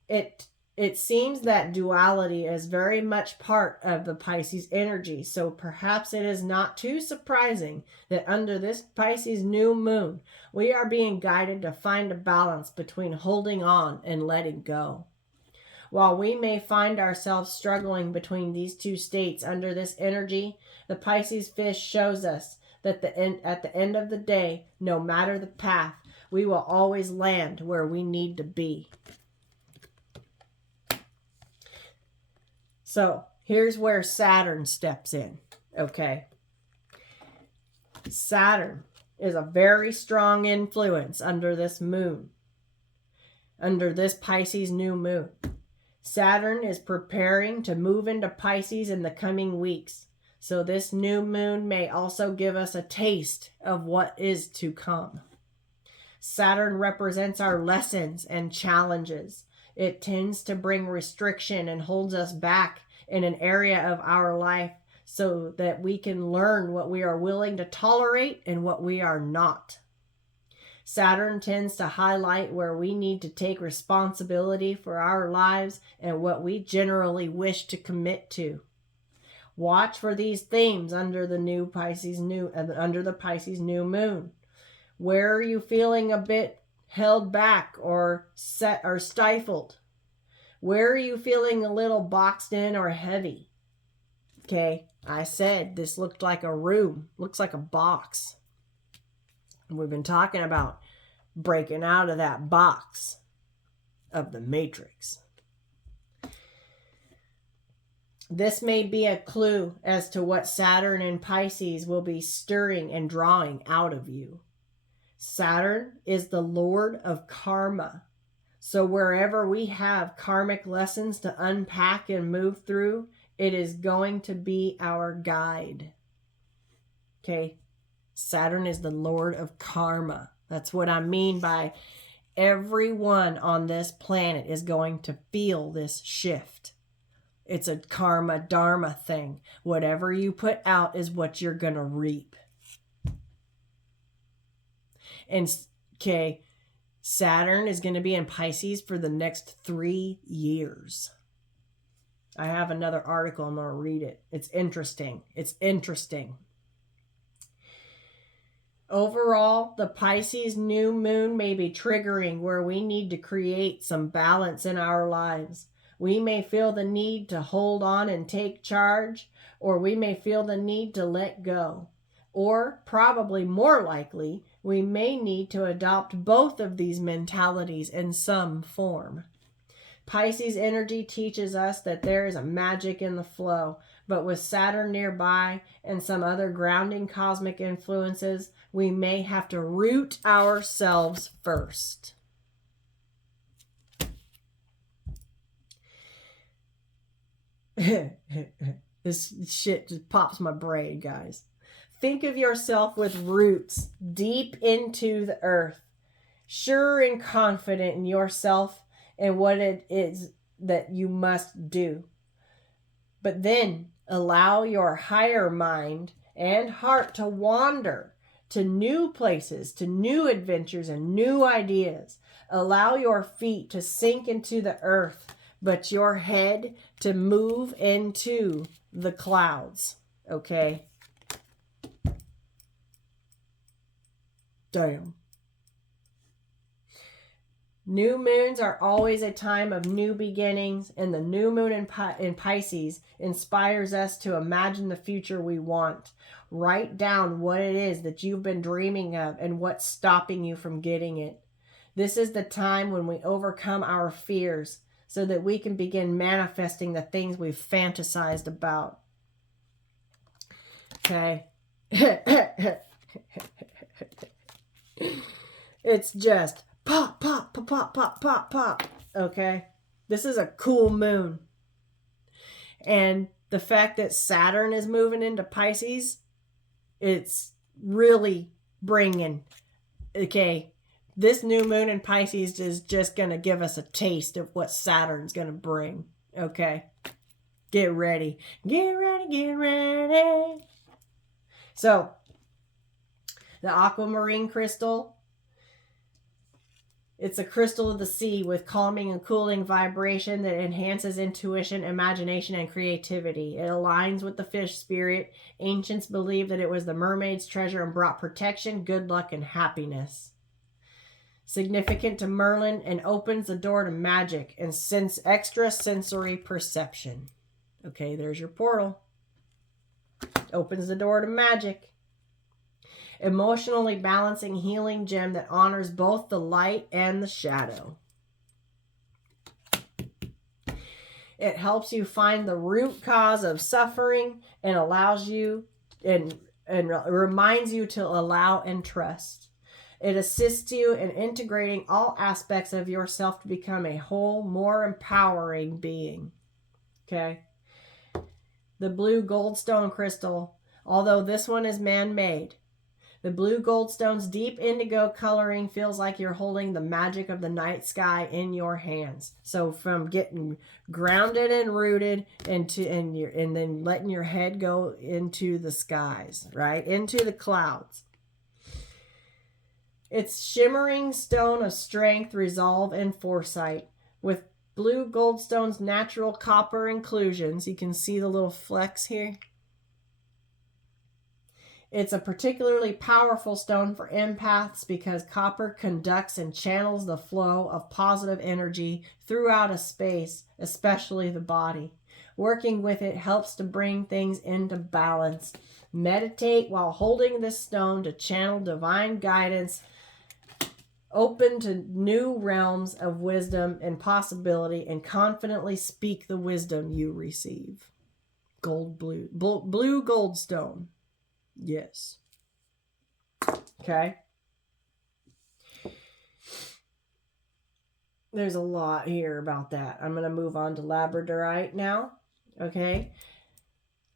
It seems that duality is very much part of the Pisces energy, so perhaps it is not too surprising that under this Pisces new moon, we are being guided to find a balance between holding on and letting go. While we may find ourselves struggling between these two states under this energy, the Pisces fish shows us that at the end of the day, no matter the path, we will always land where we need to be. So here's where Saturn steps in, okay? Saturn is a very strong influence under this moon, under this Pisces new moon. Saturn is preparing to move into Pisces in the coming weeks. So this new moon may also give us a taste of what is to come. Saturn represents our lessons and challenges. It tends to bring restriction and holds us back in an area of our life so that we can learn what we are willing to tolerate and what we are not. Saturn tends to highlight where we need to take responsibility for our lives and what we generally wish to commit to. Watch for these themes under the Pisces new moon. Where are you feeling a bit held back or stifled? Where are you feeling a little boxed in or heavy? Okay, I said this looked like a room, looks like a box. We've been talking about breaking out of that box of the matrix. This may be a clue as to what Saturn and Pisces will be stirring and drawing out of you. Saturn is the Lord of karma. So wherever we have karmic lessons to unpack and move through, it is going to be our guide. Okay? Saturn is the Lord of karma. That's what I mean by everyone on this planet is going to feel this shift. It's a karma dharma thing. Whatever you put out is what you're going to reap. And, okay, Saturn is going to be in Pisces for the next 3 years. I have another article. I'm going to read it. It's interesting. It's interesting. Overall, the Pisces new moon may be triggering where we need to create some balance in our lives. We may feel the need to hold on and take charge, or we may feel the need to let go. Or, probably more likely, we may need to adopt both of these mentalities in some form. Pisces energy teaches us that there is a magic in the flow, but with Saturn nearby and some other grounding cosmic influences, we may have to root ourselves first. This shit just pops my brain, guys. Think of yourself with roots deep into the earth, sure and confident in yourself and what it is that you must do. But then allow your higher mind and heart to wander to new places, to new adventures and new ideas. Allow your feet to sink into the earth, but your head to move into the clouds. Okay? Damn. New moons are always a time of new beginnings, and the new moon in Pisces inspires us to imagine the future we want. Write down what it is that you've been dreaming of and what's stopping you from getting it. This is the time when we overcome our fears so that we can begin manifesting the things we've fantasized about. Okay? It's just pop, pop, pop, pop, pop, pop, pop. Okay? This is a cool moon. And the fact that Saturn is moving into Pisces, it's really bringing, okay, this new moon in Pisces is just going to give us a taste of what Saturn's going to bring. Okay? Get ready. Get ready, get ready. So, the aquamarine crystal, it's a crystal of the sea with calming and cooling vibration that enhances intuition, imagination, and creativity. It aligns with the fish spirit. Ancients believed that it was the mermaid's treasure and brought protection, good luck, and happiness. Significant to Merlin and opens the door to magic and extra sensory perception. Okay, there's your portal. Opens the door to magic. Emotionally balancing healing gem that honors both the light and the shadow. It helps you find the root cause of suffering and allows you and reminds you to allow and trust. It assists you in integrating all aspects of yourself to become a whole, more empowering being. Okay? The blue goldstone crystal, although this one is man-made, the blue goldstone's deep indigo coloring feels like you're holding the magic of the night sky in your hands. So from getting grounded and rooted and then letting your head go into the skies, right? Into the clouds. It's shimmering stone of strength, resolve, and foresight. With blue goldstone's natural copper inclusions, you can see the little flecks here. It's a particularly powerful stone for empaths because copper conducts and channels the flow of positive energy throughout a space, especially the body. Working with it helps to bring things into balance. Meditate while holding this stone to channel divine guidance, open to new realms of wisdom and possibility, and confidently speak the wisdom you receive. blue goldstone. Yes. Okay. There's a lot here about that. I'm going to move on to labradorite now. Okay.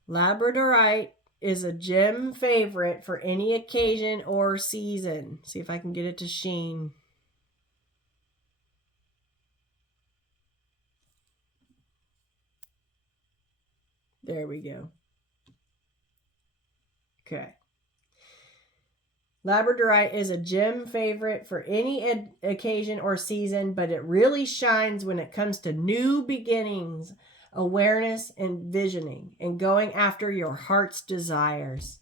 Labradorite is a gem favorite for any occasion or season. See if I can get it to sheen. There we go. Okay. Labradorite is a gem favorite for any occasion or season, but it really shines when it comes to new beginnings, awareness, and visioning, and going after your heart's desires.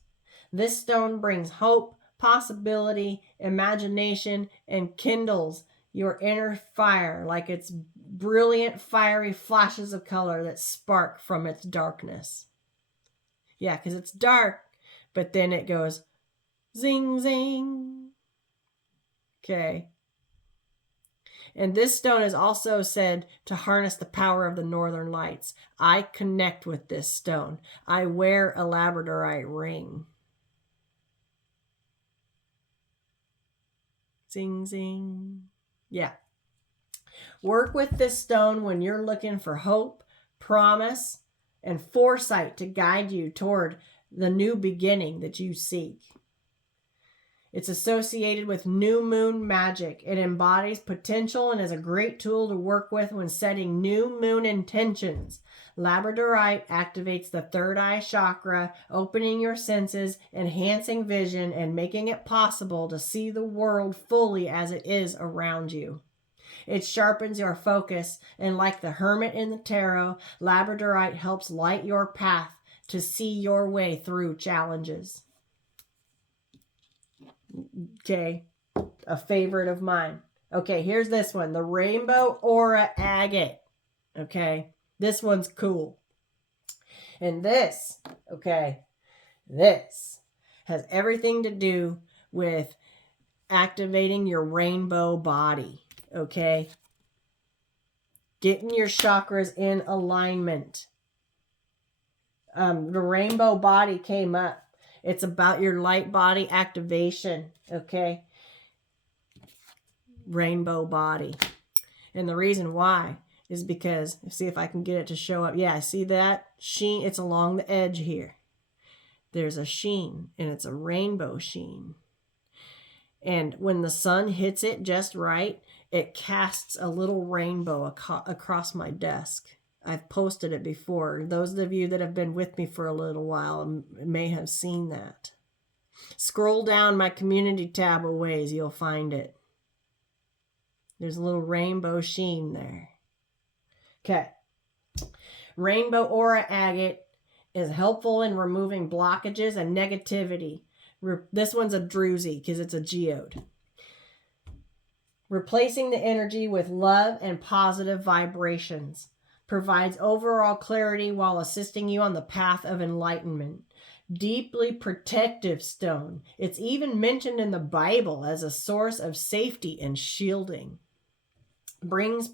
This stone brings hope, possibility, imagination, and kindles your inner fire like it's brilliant, fiery flashes of color that spark from its darkness. Yeah, because it's dark, but then it goes zing, zing. Okay. And this stone is also said to harness the power of the northern lights. I connect with this stone. I wear a labradorite ring. Zing, zing. Yeah. Work with this stone when you're looking for hope, promise, and foresight to guide you toward the new beginning that you seek. It's associated with new moon magic. It embodies potential and is a great tool to work with when setting new moon intentions. Labradorite activates the third eye chakra, opening your senses, enhancing vision, and making it possible to see the world fully as it is around you. It sharpens your focus, and like the hermit in the tarot, labradorite helps light your path to see your way through challenges. Okay, a favorite of mine. Okay, here's this one, the rainbow aura agate. Okay, this one's cool. And this, okay, this has everything to do with activating your rainbow body. Okay, getting your chakras in alignment. The rainbow body came up. It's about your light body activation, okay? Rainbow body. And the reason why is because, see if I can get it to show up. Yeah, see that sheen? It's along the edge here. There's a sheen, and it's a rainbow sheen. And when the sun hits it just right, it casts a little rainbow across my desk. I've posted it before. Those of you that have been with me for a little while may have seen that. Scroll down my community tab a ways, you'll find it. There's a little rainbow sheen there. Okay. Rainbow aura agate is helpful in removing blockages and negativity. This one's a druzy because it's a geode. Replacing the energy with love and positive vibrations. Provides overall clarity while assisting you on the path of enlightenment. Deeply protective stone. It's even mentioned in the Bible as a source of safety and shielding. Brings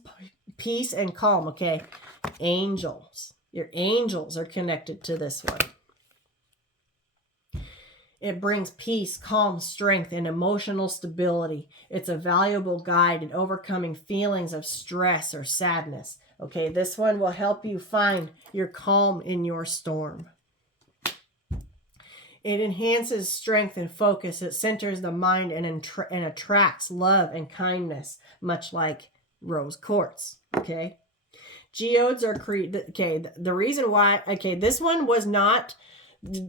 peace and calm. Okay, angels. Your angels are connected to this one. It brings peace, calm, strength, and emotional stability. It's a valuable guide in overcoming feelings of stress or sadness. Okay, this one will help you find your calm in your storm. It enhances strength and focus. It centers the mind and attracts love and kindness, much like rose quartz. Okay, geodes are the reason why. Okay, this one was not.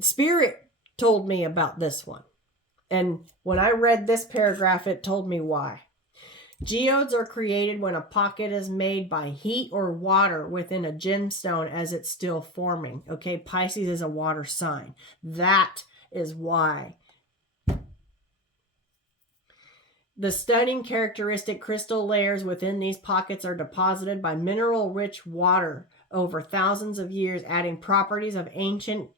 Spirit told me about this one, and when I read this paragraph, it told me why. Geodes are created when a pocket is made by heat or water within a gemstone as it's still forming. Okay, Pisces is a water sign. That is why. The stunning characteristic crystal layers within these pockets are deposited by mineral-rich water over thousands of years, adding properties of ancient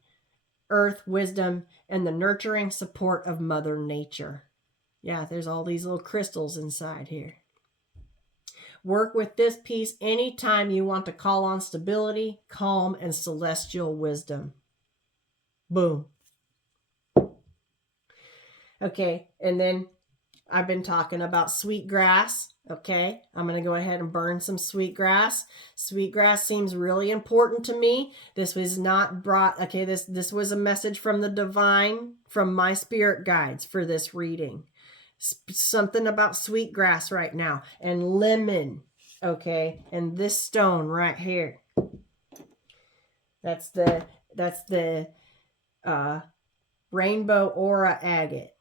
earth wisdom and the nurturing support of Mother Nature. Yeah, there's all these little crystals inside here. Work with this piece anytime you want to call on stability, calm, and celestial wisdom. Boom. Okay, and then I've been talking about sweetgrass. Okay, I'm going to go ahead and burn some sweetgrass. Sweetgrass seems really important to me. This was not brought, okay, this was a message from the divine, from my spirit guides for this reading. Something about sweetgrass right now, and lemon, okay, and this stone right here. That's the rainbow aura agate.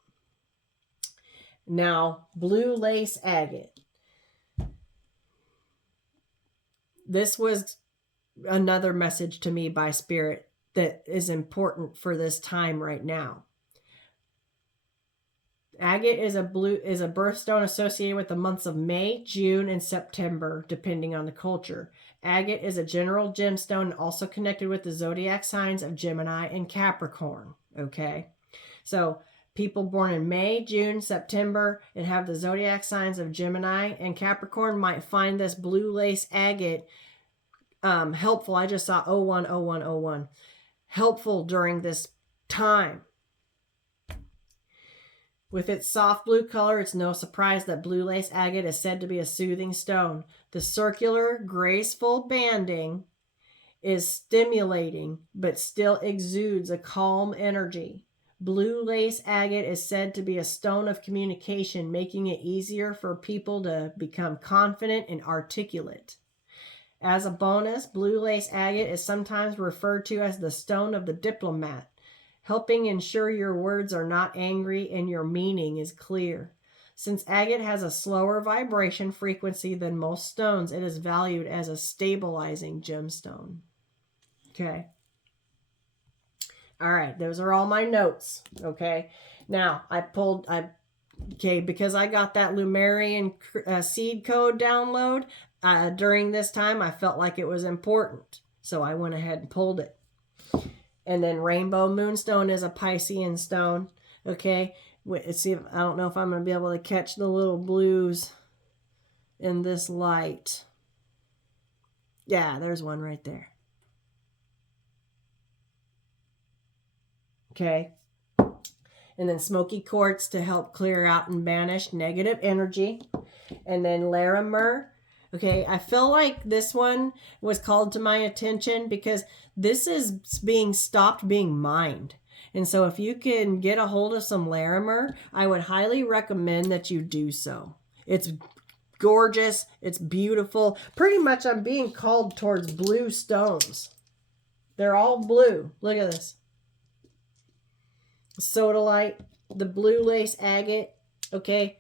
Now, blue lace agate. This was another message to me by Spirit that is important for this time right now. Agate is a birthstone associated with the months of May, June, and September, depending on the culture. Agate is a general gemstone also connected with the zodiac signs of Gemini and Capricorn. Okay, so people born in May, June, September, and have the zodiac signs of Gemini and Capricorn might find this blue lace agate helpful. I just saw 010101. Helpful during this time. With its soft blue color, it's no surprise that blue lace agate is said to be a soothing stone. The circular, graceful banding is stimulating, but still exudes a calm energy. Blue lace agate is said to be a stone of communication, making it easier for people to become confident and articulate. As a bonus, blue lace agate is sometimes referred to as the stone of the diplomat, helping ensure your words are not angry and your meaning is clear. Since agate has a slower vibration frequency than most stones, it is valued as a stabilizing gemstone. Okay. All right, those are all my notes. Okay. Now, because I got that Lumerian seed code download during this time, I felt like it was important. So I went ahead and pulled it. And then Rainbow Moonstone is a Piscean stone. Okay. Let's see I don't know if I'm going to be able to catch the little blues in this light. Yeah, there's one right there. Okay. And then Smoky Quartz to help clear out and banish negative energy. And then Larimer. Okay, I feel like this one was called to my attention because this is being stopped being mined. And so if you can get a hold of some Larimer, I would highly recommend that you do so. It's gorgeous. It's beautiful. Pretty much I'm being called towards blue stones. They're all blue. Look at this. Sodalite, the blue lace agate. Okay,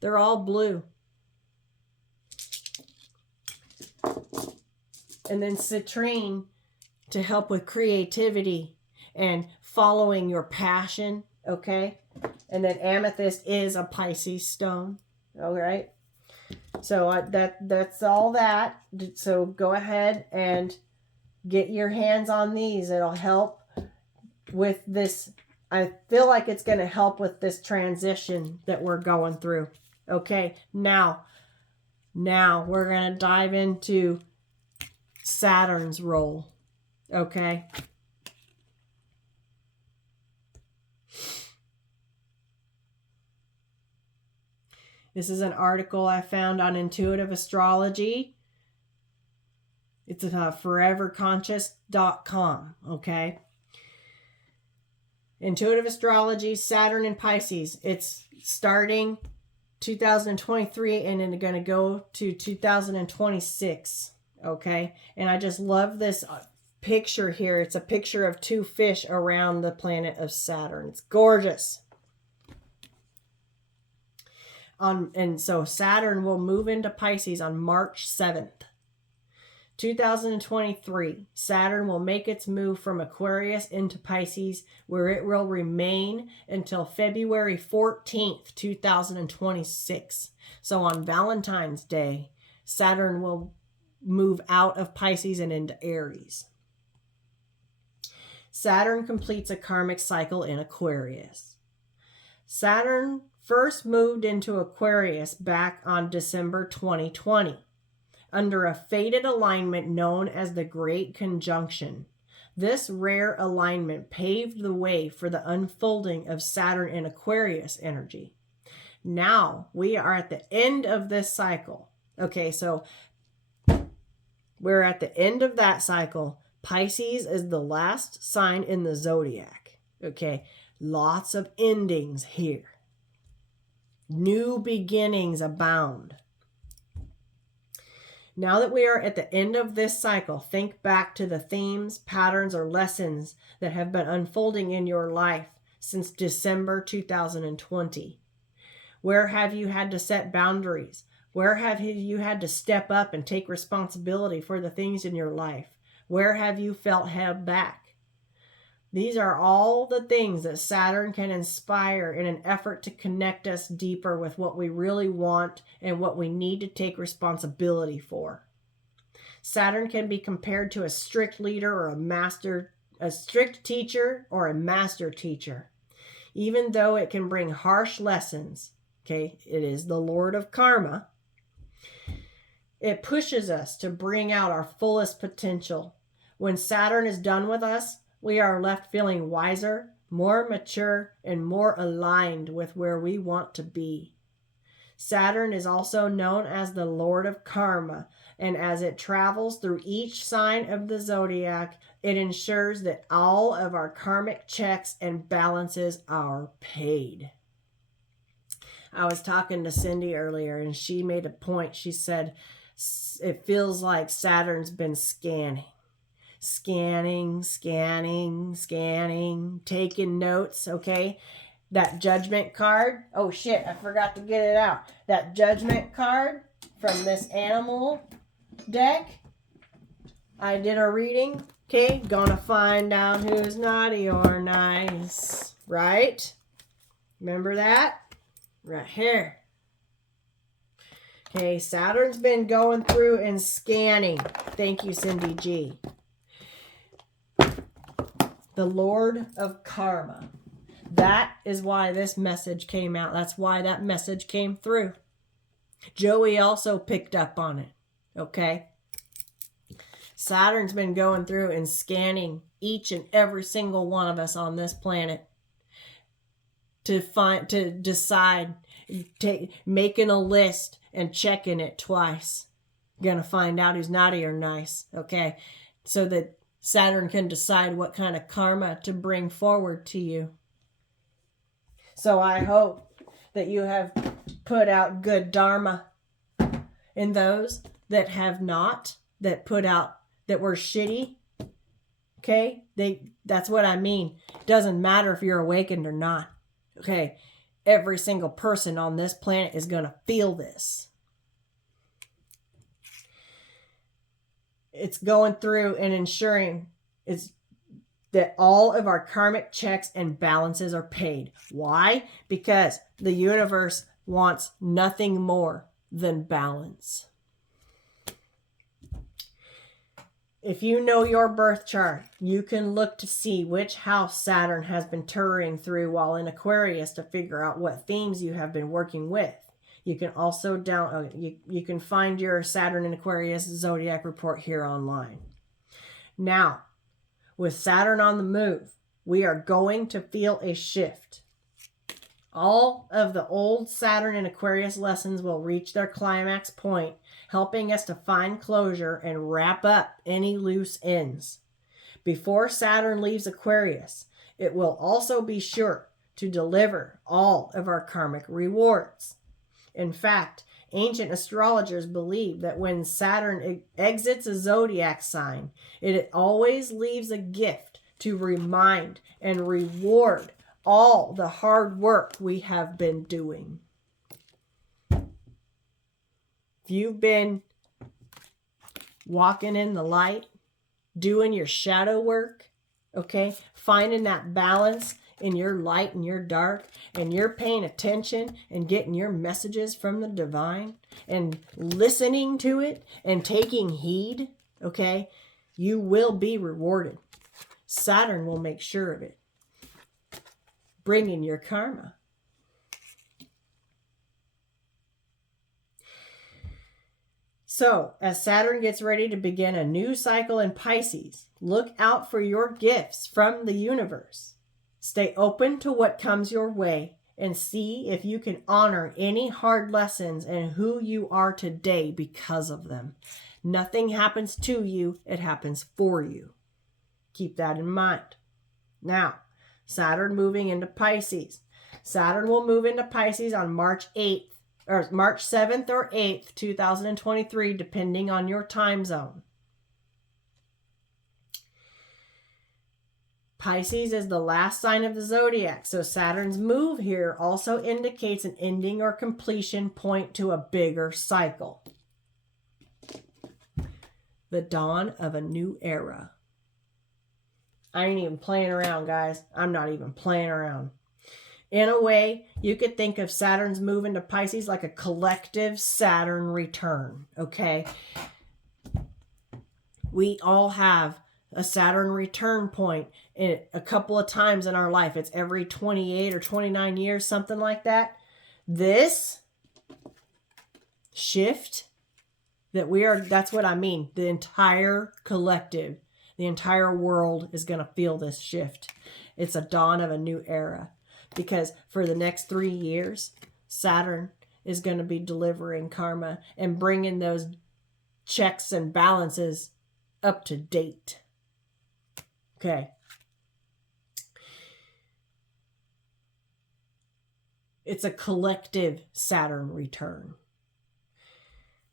they're all blue. And then citrine to help with creativity and following your passion, okay? And then amethyst is a Pisces stone, all right? So that's all that. So go ahead and get your hands on these. It'll help with this. I feel like it's going to help with this transition that we're going through. Okay, now we're going to dive into Saturn's role. Okay. This is an article I found on Intuitive Astrology. It's foreverconscious.com. Okay. Intuitive Astrology, Saturn and Pisces. It's starting 2023 and then going to go to 2026. Okay. And I just love this picture here. It's a picture of two fish around the planet of Saturn. It's gorgeous. And so Saturn will move into Pisces on March 7th. 2023, Saturn will make its move from Aquarius into Pisces, where it will remain until February 14th, 2026. So on Valentine's Day, Saturn will move out of Pisces and into Aries. Saturn completes a karmic cycle in Aquarius. Saturn first moved into Aquarius back on December 2020 under a fated alignment known as the Great Conjunction. This rare alignment paved the way for the unfolding of Saturn in Aquarius energy. Now we are at the end of this cycle. Okay, so we're at the end of that cycle. Pisces is the last sign in the zodiac. Okay, lots of endings here. New beginnings abound. Now that we are at the end of this cycle, think back to the themes, patterns, or lessons that have been unfolding in your life since December 2020. Where have you had to set boundaries? Where have you had to step up and take responsibility for the things in your life? Where have you felt held back? These are all the things that Saturn can inspire in an effort to connect us deeper with what we really want and what we need to take responsibility for. Saturn can be compared to a strict leader or a strict teacher or a master teacher. Even though it can bring harsh lessons, okay, it is the Lord of Karma, it pushes us to bring out our fullest potential. When Saturn is done with us, we are left feeling wiser, more mature, and more aligned with where we want to be. Saturn is also known as the Lord of Karma, and as it travels through each sign of the zodiac, it ensures that all of our karmic checks and balances are paid. I was talking to Cindy earlier, and she made a point. She said, it feels like Saturn's been scanning, taking notes, okay? That judgment card. Oh shit, I forgot to get it out. That judgment card from this animal deck. I did a reading. Okay, gonna find out who's naughty or nice. Right? Remember that? Right here. Okay, Saturn's been going through and scanning. Thank you, Cindy G. The Lord of Karma. That is why this message came out. That's why that message came through. Joey also picked up on it. Okay? Saturn's been going through and scanning each and every single one of us on this planet to decide, making a list and checking it twice. Gonna find out who's naughty or nice. Okay? So that Saturn can decide what kind of karma to bring forward to you. So I hope that you have put out good dharma. And those that have not, that put out, that were shitty, okay? That's what I mean. It doesn't matter if you're awakened or not. Okay? Every single person on this planet is going to feel this. It's going through and ensuring that all of our karmic checks and balances are paid. Why? Because the universe wants nothing more than balance. If you know your birth chart, you can look to see which house Saturn has been touring through while in Aquarius to figure out what themes you have been working with. You can also you can find your Saturn in Aquarius zodiac report here online. Now, with Saturn on the move, we are going to feel a shift. All of the old Saturn in Aquarius lessons will reach their climax point, helping us to find closure and wrap up any loose ends. Before Saturn leaves Aquarius, it will also be sure to deliver all of our karmic rewards. In fact, ancient astrologers believe that when Saturn exits a zodiac sign, it always leaves a gift to remind and reward all the hard work we have been doing. If you've been walking in the light, doing your shadow work, okay, finding that balance in your light and your dark, and you're paying attention and getting your messages from the divine and listening to it and taking heed, okay, you will be rewarded. Saturn will make sure of it. Bringing your karma. So, as Saturn gets ready to begin a new cycle in Pisces, look out for your gifts from the universe. Stay open to what comes your way and see if you can honor any hard lessons and who you are today because of them. Nothing happens to you, it happens for you. Keep that in mind. Now, Saturn moving into Pisces. Saturn will move into Pisces on March 8th. Or March 7th or 8th, 2023, depending on your time zone. Pisces is the last sign of the zodiac, so Saturn's move here also indicates an ending or completion point to a bigger cycle. The dawn of a new era. I ain't even playing around, guys. I'm not even playing around. In a way, you could think of Saturn's move into Pisces like a collective Saturn return, okay? We all have a Saturn return point a couple of times in our life. It's every 28 or 29 years, something like that. This shift that's what I mean. The entire collective, the entire world is going to feel this shift. It's a dawn of a new era. Because for the next 3 years, Saturn is going to be delivering karma and bringing those checks and balances up to date. Okay. It's a collective Saturn return,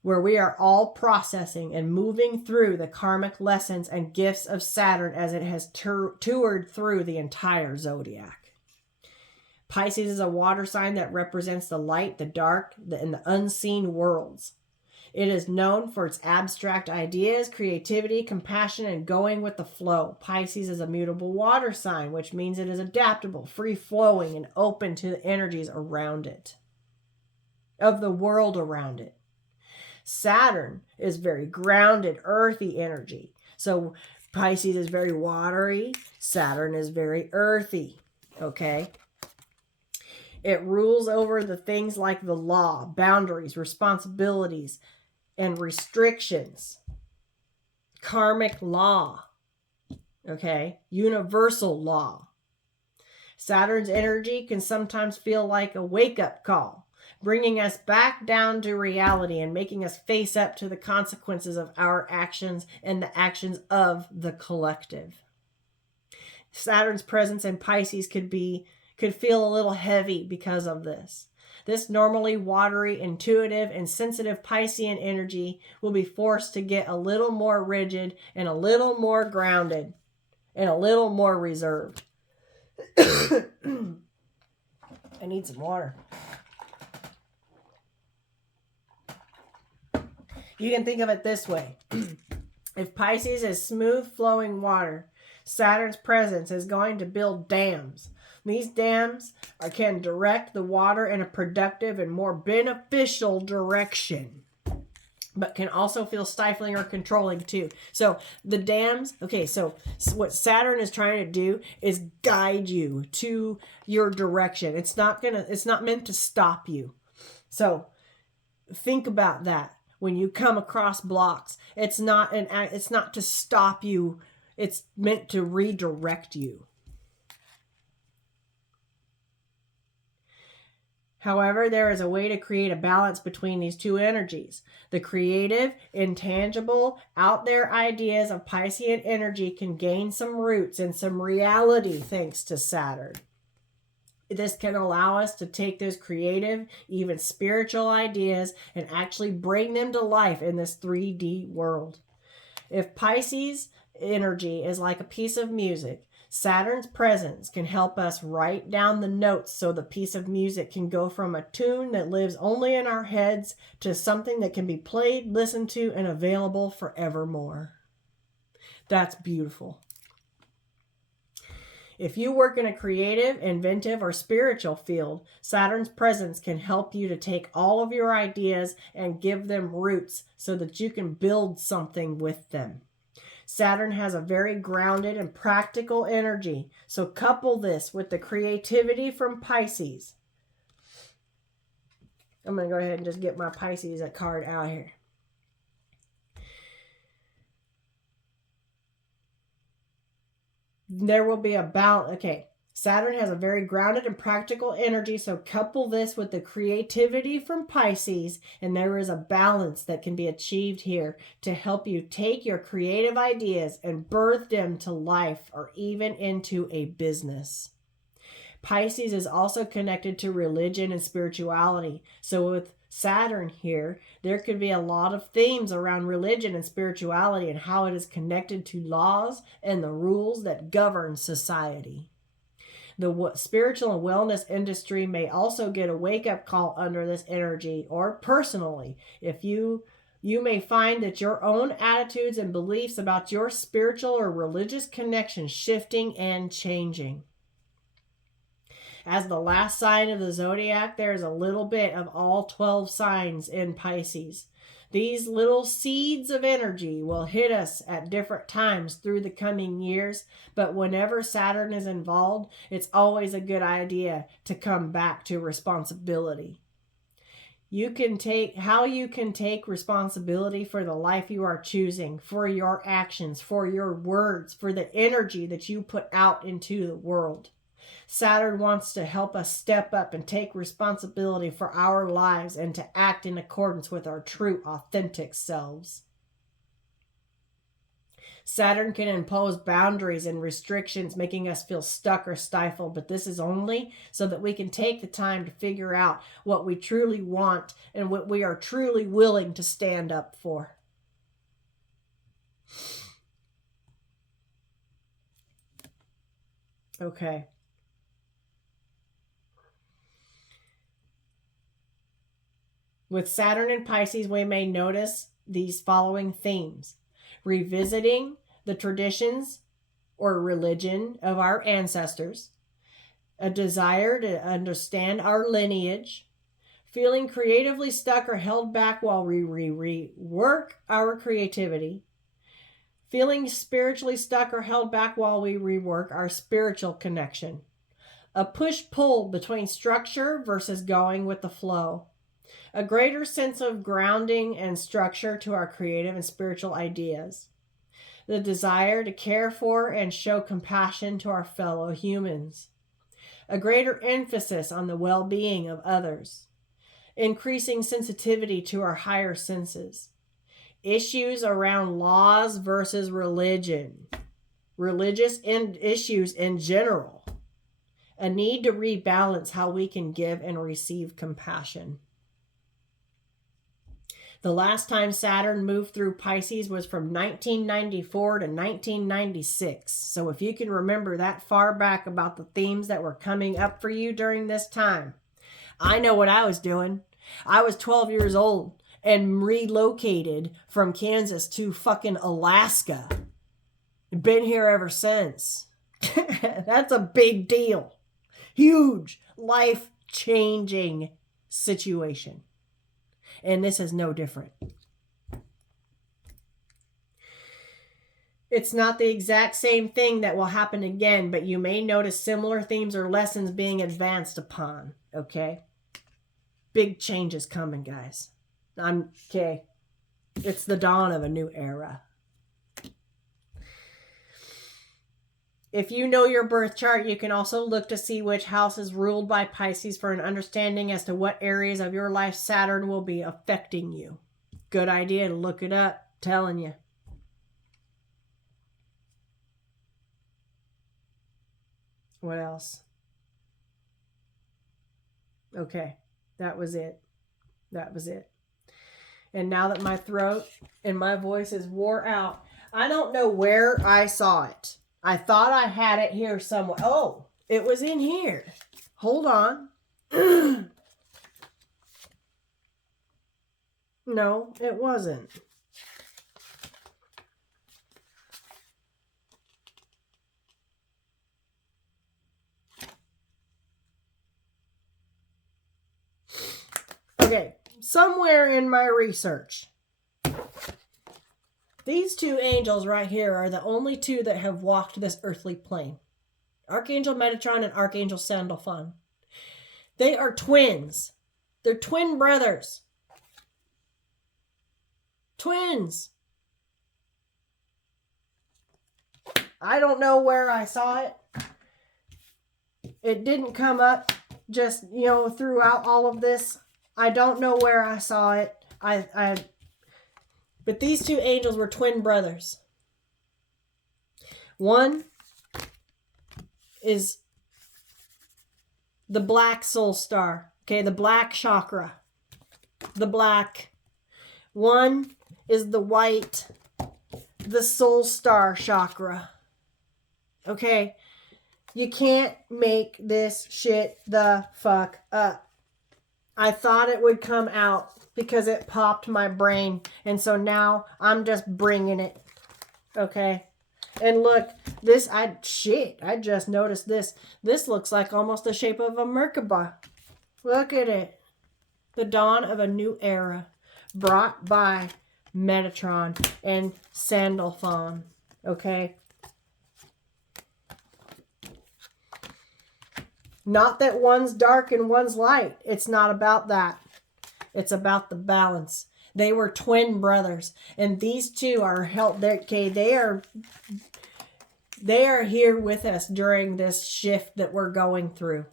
where we are all processing and moving through the karmic lessons and gifts of Saturn as it has toured through the entire zodiac. Pisces is a water sign that represents the light, the dark, and the unseen worlds. It is known for its abstract ideas, creativity, compassion, and going with the flow. Pisces is a mutable water sign, which means it is adaptable, free-flowing, and open to the energies around it, of the world around it. Saturn is very grounded, earthy energy. So Pisces is very watery. Saturn is very earthy, okay? It rules over the things like the law, boundaries, responsibilities, and restrictions. Karmic law. Okay? Universal law. Saturn's energy can sometimes feel like a wake-up call, bringing us back down to reality and making us face up to the consequences of our actions and the actions of the collective. Saturn's presence in Pisces could feel a little heavy because of this. This normally watery, intuitive, and sensitive Piscean energy will be forced to get a little more rigid and a little more grounded and a little more reserved. I need some water. You can think of it this way. If Pisces is smooth flowing water, Saturn's presence is going to build dams. These dams can direct the water in a productive and more beneficial direction, but can also feel stifling or controlling too. So the dams, okay, so what Saturn is trying to do is guide you to your direction. It's not meant to stop you. So think about that. When you come across blocks, it's not to stop you. It's meant to redirect you. However, there is a way to create a balance between these two energies. The creative, intangible, out there ideas of Piscean energy can gain some roots and some reality thanks to Saturn. This can allow us to take those creative, even spiritual ideas and actually bring them to life in this 3D world. If Pisces energy is like a piece of music, Saturn's presence can help us write down the notes so the piece of music can go from a tune that lives only in our heads to something that can be played, listened to, and available forevermore. That's beautiful. If you work in a creative, inventive, or spiritual field, Saturn's presence can help you to take all of your ideas and give them roots so that you can build something with them. Saturn has a very grounded and practical energy, so couple this with the creativity from Pisces. I'm going to go ahead and just get my Pisces card out here. there will be a balance. Okay. Saturn has a very grounded and practical energy, so couple this with the creativity from Pisces, and there is a balance that can be achieved here to help you take your creative ideas and birth them to life or even into a business. Pisces is also connected to religion and spirituality, so with Saturn here, there could be a lot of themes around religion and spirituality and how it is connected to laws and the rules that govern society. The spiritual and wellness industry may also get a wake-up call under this energy, or personally, if you may find that your own attitudes and beliefs about your spiritual or religious connection shifting and changing. As the last sign of the zodiac, there is a little bit of all 12 signs in Pisces. These little seeds of energy will hit us at different times through the coming years, but whenever Saturn is involved, it's always a good idea to come back to responsibility. You can take responsibility for the life you are choosing, for your actions, for your words, for the energy that you put out into the world. Saturn wants to help us step up and take responsibility for our lives and to act in accordance with our true, authentic selves. Saturn can impose boundaries and restrictions, making us feel stuck or stifled, but this is only so that we can take the time to figure out what we truly want and what we are truly willing to stand up for. Okay. With Saturn and Pisces, we may notice these following themes: revisiting the traditions or religion of our ancestors, a desire to understand our lineage, feeling creatively stuck or held back while we rework our creativity, feeling spiritually stuck or held back while we rework our spiritual connection, a push-pull between structure versus going with the flow, a greater sense of grounding and structure to our creative and spiritual ideas, the desire to care for and show compassion to our fellow humans, a greater emphasis on the well-being of others, increasing sensitivity to our higher senses, issues around laws versus religion, religious issues in general, a need to rebalance how we can give and receive compassion. The last time Saturn moved through Pisces was from 1994 to 1996. So if you can remember that far back about the themes that were coming up for you during this time, I know what I was doing. I was 12 years old and relocated from Kansas to fucking Alaska. Been here ever since. That's a big deal. Huge, life-changing situation. And this is no different. It's not the exact same thing that will happen again, but you may notice similar themes or lessons being advanced upon, okay? Big changes coming, guys. Okay. It's the dawn of a new era. If you know your birth chart, you can also look to see which house is ruled by Pisces for an understanding as to what areas of your life Saturn will be affecting you. Good idea to look it up, telling you. What else? Okay, that was it. That was it. And now that my throat and my voice is wore out, I don't know where I saw it. I thought I had it here somewhere. Oh, it was in here. Hold on. No, it wasn't. Okay, somewhere in my research, these two angels right here are the only two that have walked this earthly plane. Archangel Metatron and Archangel Sandalphon. They are twins. They're twin brothers. Twins. I don't know where I saw it. It didn't come up just, you know, throughout all of this. I don't know where I saw it. But these two angels were twin brothers. One is the black soul star. Okay, the black chakra. The black. One is the white, the soul star chakra. Okay, you can't make this shit the fuck up. I thought it would come out because it popped my brain. And so now I'm just bringing it. Okay. And look, this, I just noticed this. This looks like almost the shape of a Merkaba. Look at it. The dawn of a new era brought by Metatron and Sandalphon. Okay. Not that one's dark and one's light. It's not about that. It's about the balance. They were twin brothers, and these two are helped. Okay, they are here with us during this shift that we're going through.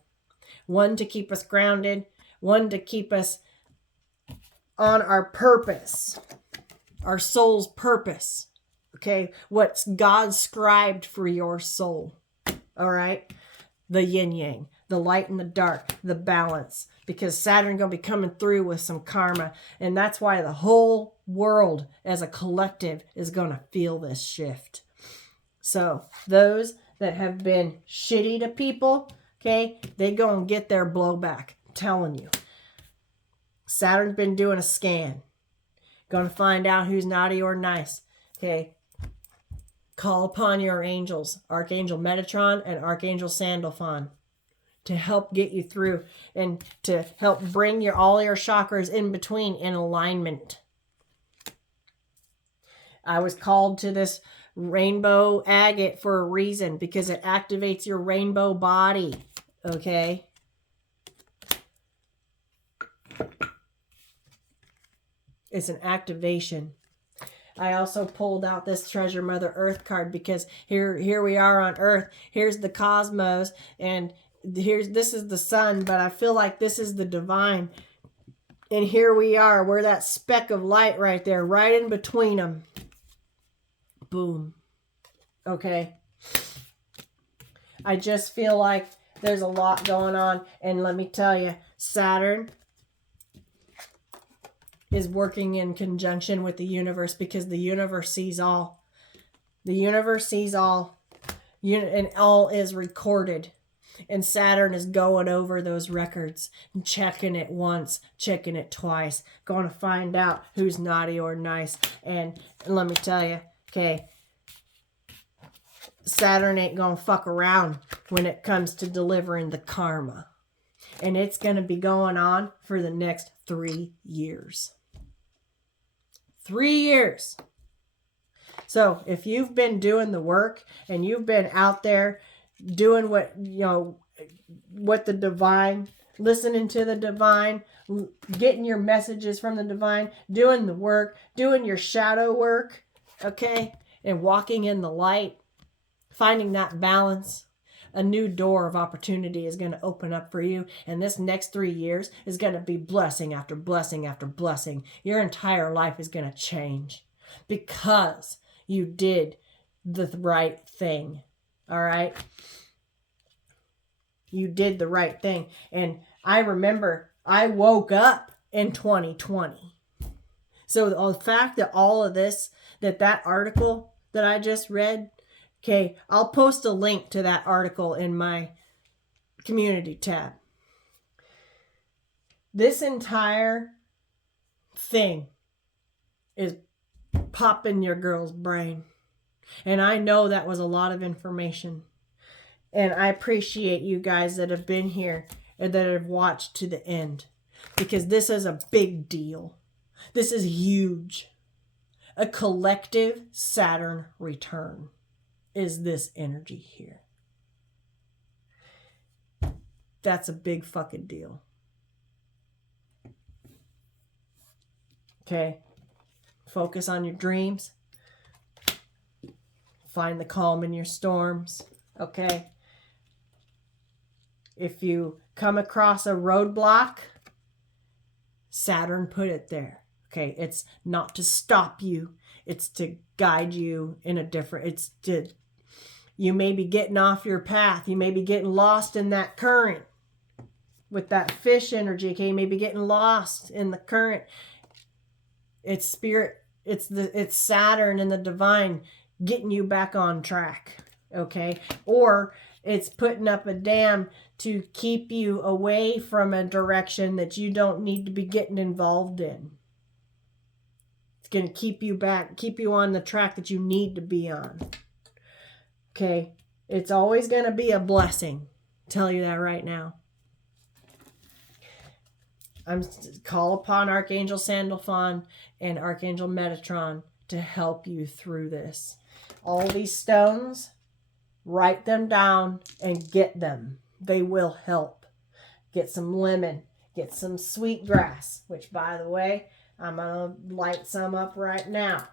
One to keep us grounded, one to keep us on our purpose, our soul's purpose. Okay, what's God scribed for your soul? All right, the yin yang. The light and the dark, the balance, because Saturn going to be coming through with some karma. And that's why the whole world as a collective is going to feel this shift. So those that have been shitty to people, okay, they go and get their blowback. I'm telling you. Saturn's been doing a scan. Going to find out who's naughty or nice. Okay. Call upon your angels, Archangel Metatron and Archangel Sandalphon, to help get you through and to help bring all your chakras in between in alignment. I was called to this rainbow agate for a reason, because it activates your rainbow body. Okay? It's an activation. I also pulled out this Treasure Mother Earth card because here we are on Earth. Here's the cosmos, and this is the sun, but I feel like this is the divine. And here we are. We're that speck of light right there, right in between them. Boom. Okay. I just feel like there's a lot going on. And let me tell you, Saturn is working in conjunction with the universe, because the universe sees all. The universe sees all. And all is recorded. And Saturn is going over those records and checking it once, checking it twice, going to find out who's naughty or nice. And let me tell you, okay, Saturn ain't going to fuck around when it comes to delivering the karma. And it's going to be going on for the next 3 years. 3 years. So if you've been doing the work and you've been out there doing what, what the divine, listening to the divine, getting your messages from the divine, doing the work, doing your shadow work, okay, and walking in the light, finding that balance, a new door of opportunity is going to open up for you. And this next 3 years is going to be blessing after blessing after blessing. Your entire life is going to change because you did the right thing. All right. You did the right thing. And I remember I woke up in 2020. So the fact that all of this, that article that I just read, okay, I'll post a link to that article in my community tab. This entire thing is popping your girl's brain. And I know that was a lot of information. And I appreciate you guys that have been here and that have watched to the end. Because this is a big deal. This is huge. A collective Saturn return is this energy here. That's a big fucking deal. Okay? Focus on your dreams. Find the calm in your storms, okay? If you come across a roadblock, Saturn put it there, okay? It's not to stop you. It's to guide you in a different, it's to, you may be getting off your path. You may be getting lost in that current with that fish energy, okay? You may be getting lost in the current. It's spirit, it's Saturn and the divine getting you back on track, okay? Or it's putting up a dam to keep you away from a direction that you don't need to be getting involved in. It's going to keep you back, keep you on the track that you need to be on. Okay? It's always going to be a blessing. I'll tell you that right now. Call upon Archangel Sandalphon and Archangel Metatron to help you through this. All these stones, write them down and get them. They will help. Get some lemon. Get some sweetgrass, which, by the way, I'm going to light some up right now.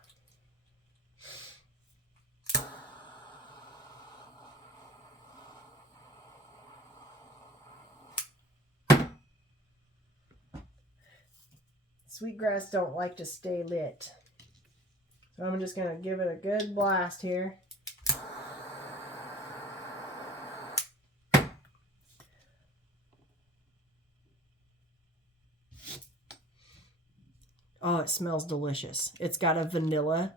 Sweetgrass don't like to stay lit. So I'm just going to give it a good blast here. Oh, it smells delicious. It's got a vanilla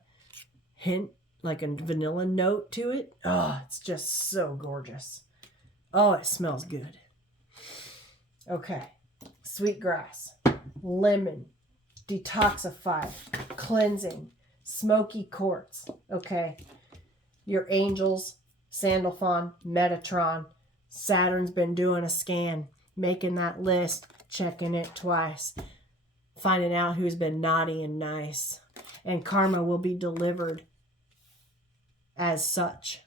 hint, like a vanilla note to it. Oh, it's just so gorgeous. Oh, it smells good. Okay. Sweetgrass, lemon, detoxify, cleansing, smoky quartz. Okay. Your angels, Sandalphon, Metatron. Saturn's been doing a scan, making that list, checking it twice, finding out who's been naughty and nice. And karma will be delivered as such.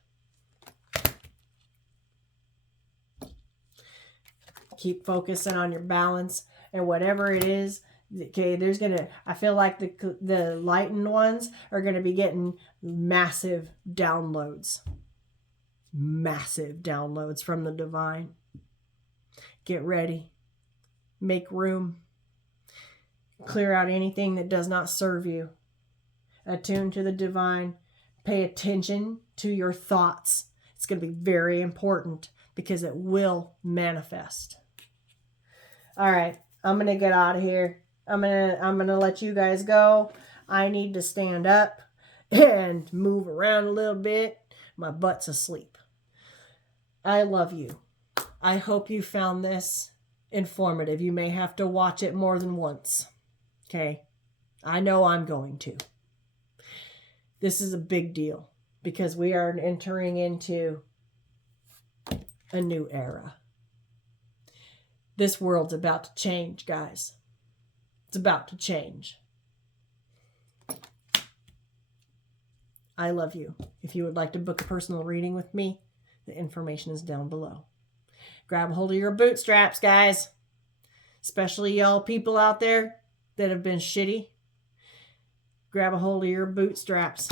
Keep focusing on your balance and whatever it is. Okay, there's going to, I feel like the lightened ones are going to be getting massive downloads. Massive downloads from the divine. Get ready. Make room. Clear out anything that does not serve you. Attune to the divine. Pay attention to your thoughts. It's going to be very important because it will manifest. All right, I'm going to get out of here. I'm going to let you guys go. I need to stand up and move around a little bit. My butt's asleep. I love you. I hope you found this informative. You may have to watch it more than once. Okay? I know I'm going to. This is a big deal because we are entering into a new era. This world's about to change, guys. It's about to change. I love you. If you would like to book a personal reading with me, the information is down below. Grab a hold of your bootstraps, guys. Especially y'all people out there that have been shitty. Grab a hold of your bootstraps.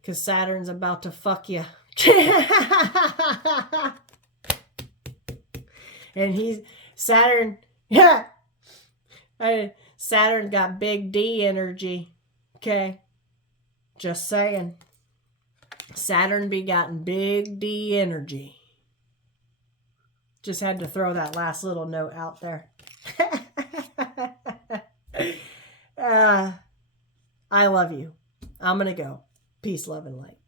Because Saturn's about to fuck you. And Saturn, yeah. Saturn got big D energy. Okay. Just saying. Saturn be gotten big D energy. Just had to throw that last little note out there. I love you. I'm going to go. Peace, love, and light.